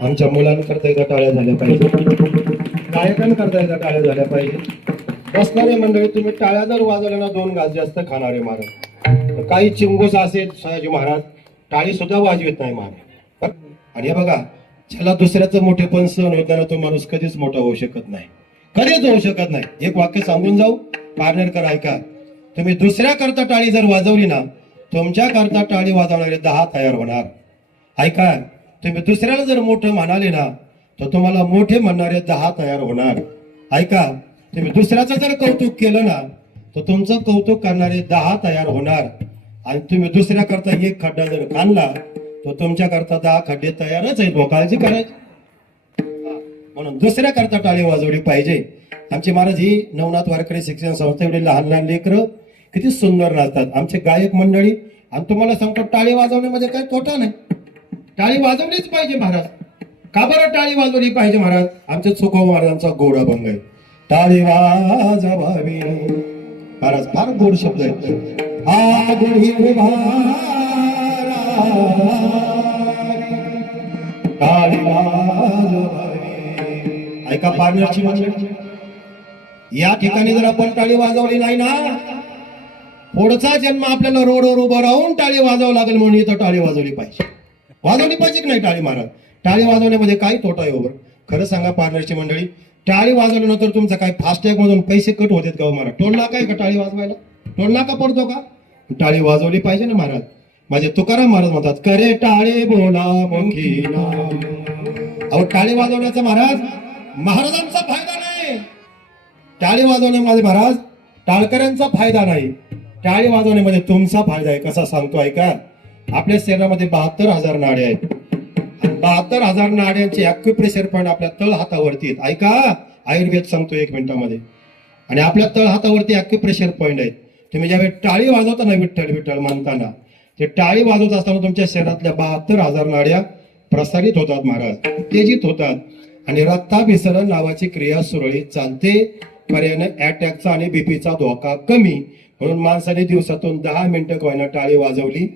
आमच्या मुलांकरता एकदा टाळ्या झाल्या पाहिजे, गायकांकरता एकदा टाळ्या झाल्या पाहिजे. बसणारे मंडळी, तुम्ही टाळ्या जर वाजवल्या ना 2 घास जास्त खाणारे महाराज. काही चिंगोस असेल सयाजी महाराज टाळी सुद्धा वाजवित नाही महाराज. आणि हे बघा, ज्याला दुसऱ्याचं मोठेपण सहन होत नाही ना, तो माणूस कधीच मोठा होऊ शकत नाही, कधीच होऊ शकत नाही. एक वाक्य सांगून जाऊ पारनेरकर, ऐका. तुम्ही दुसऱ्या करता टाळी जर वाजवली ना, तुमच्या करता टाळी वाजवणारे 10 तयार होणार. ऐका, तुम्ही दुसऱ्याला जर मोठं म्हणाले ना, तर तुम्हाला मोठे म्हणणारे 10 तयार होणार. ऐका, तुम्ही दुसऱ्याचं जर कौतुक केलं ना, तर तुमचं कौतुक करणारे 10 तयार होणार. आणि तुम्ही दुसऱ्या करता एक खड्डा जर काढला, तर तुमच्या करता 10 खड्डे तयारच आहेत. काळजी करायची. म्हणून दुसऱ्या करता टाळी वाजवली पाहिजे. आमचे महाराज ही नवनाथ वारकरी शिक्षण संस्था, एवढे लहान लहान लेकरं किती सुंदर नाचतात. आमचे गायक मंडळी. आणि तुम्हाला सांगतो, टाळी वाजवण्यामध्ये काही तोटा नाही, टाळी वाजवलीच पाहिजे महाराज. का बरं टाळी वाजवली पाहिजे महाराज? आमच्या तुकोबा महाराजांचा गोड अभंग आहे, टाळी वाजवावी. महाराज फार गोड शब्द आहे. हा गुढी टाळी वाजवावी. ऐका पारनेरची मंडळी, या ठिकाणी जर आपण टाळी वाजवली नाही ना, पुढचा जन्म आपल्याला रोडवर उभं राहून टाळी वाजवावं लागेल. म्हणून इथं टाळी वाजवली पाहिजे. वाजवली पाहिजे की नाही टाळी महाराज? टाळी वाजवण्यामध्ये काही तोटा आहे बरोबर? खरं सांगा पारनेरची मंडळी, टाळी वाजवल्यानंतर तुमचं काय फास्टॅग मधून पैसे कट होतात का महाराज? टोल नाका आहे का टाळी वाजवायला? टोल नाका पडतो का? टाळी वाजवली पाहिजे ना महाराज. माझे तुकाराम महाराज म्हणतात, करे टाळे बोला मुखी नाम. अहो, टाळी वाजवण्याचा महाराज महाराजांचा फायदा नाही, टाळी वाजवण्यामध्ये महाराज टाळकऱ्यांचा फायदा नाही, टाळी वाजवण्यामध्ये तुमचा फायदा आहे. कसा सांगतो ऐका. आपल्या शरीरामध्ये 72,000 नाड्या आहेत. 72,000 नाड्यांचे ॲक्युप्रेशर पॉईंट आपल्या तळ हातावरती आहेत. ऐका, आयुर्वेद सांगतो 1 मिनिटामध्ये. आणि आपल्या तळ हातावरती ॲक्युप्रेशर पॉईंट आहेत. तुम्ही ज्यावेळी टाळी वाजवता ना, विठ्ठल विठ्ठल म्हणताना, ते टाळी वाजवत असताना तुमच्या शरीरातल्या 72,000 नाड्या प्रसारित होतात महाराज, तेजीत होतात. आणि रक्ताभिसरण नावाची क्रिया सुरळीत चालते. पर्यायाने अटॅकचा आणि बीपीचा धोका कमी. म्हणून माणसाने दिवसातून 10 मिनिटं कोयना टाळी वाजवली.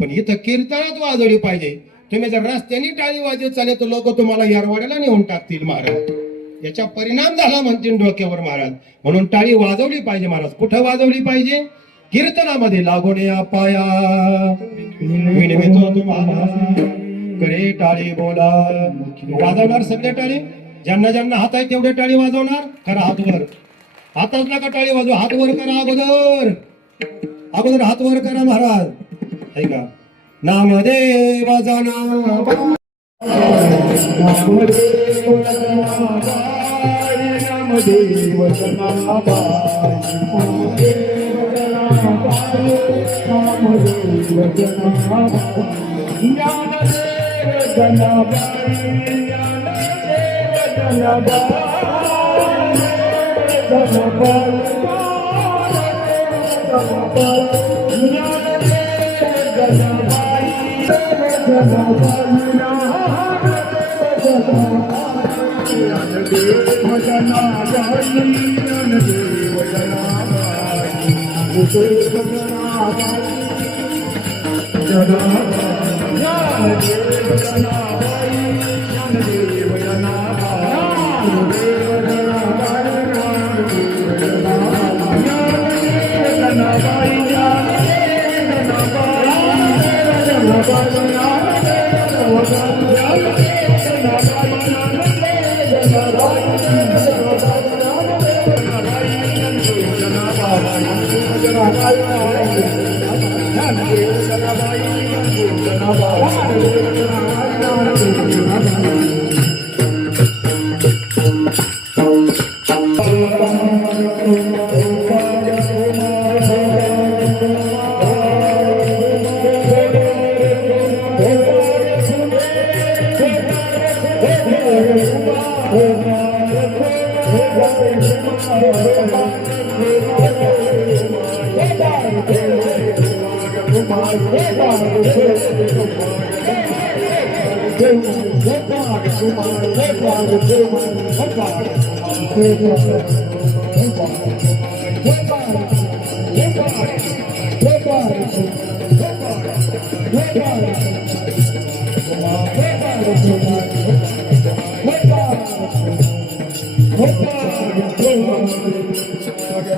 पण इथं कीर्तनात वाजवली पाहिजे. तुम्ही जर रस्त्याने टाळी वाजवत चालले तर लोक तुम्हाला यारवाड्याला नेऊन टाकतील महाराज. याचा परिणाम झाला म्हणतील डोक्यावर महाराज. म्हणून टाळी वाजवली पाहिजे महाराज. कुठं वाजवली पाहिजे? कीर्तनामध्ये. लागोने पाया विनवितो तुम्हाला, करे टाळी बोला. वाजवणार सगळे टाळी, ज्यांना ज्यांना हात आहे तेवढे टाळी वाजवणार. करा हात वर. हातच नका टाळी वाजव, हात वर करा. अगोदर हात वर करा महाराज. ऐका, नामदेव जना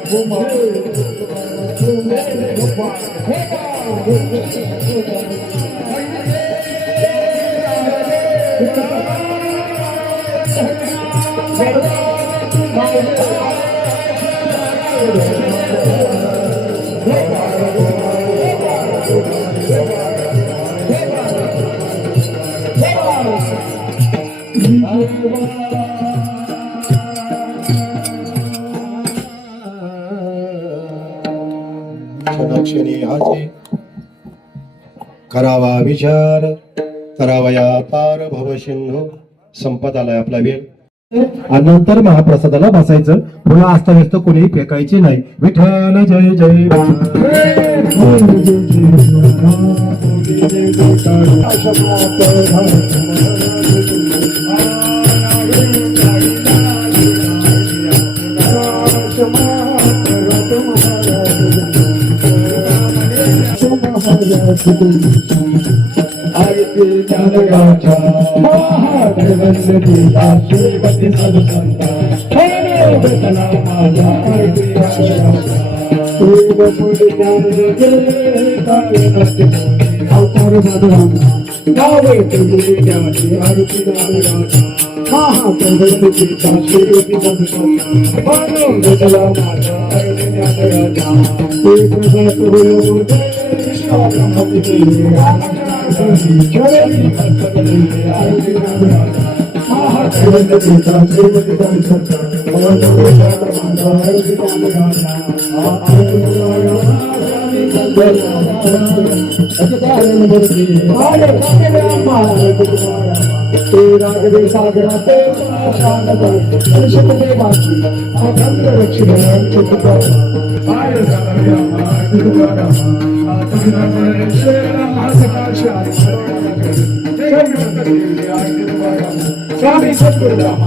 Come on. क्षणाक्षणी हाचे करावा विचार करावया पार भव सिंधू. संपत आलाय आपला वेळ. आणि नंतर महाप्रसादाला बसायचं. पुन्हा अस्ताव्यस्त कोणीही फेकायची नाही. विठ्ठल जय जय. स्वामी सद्गुरुराम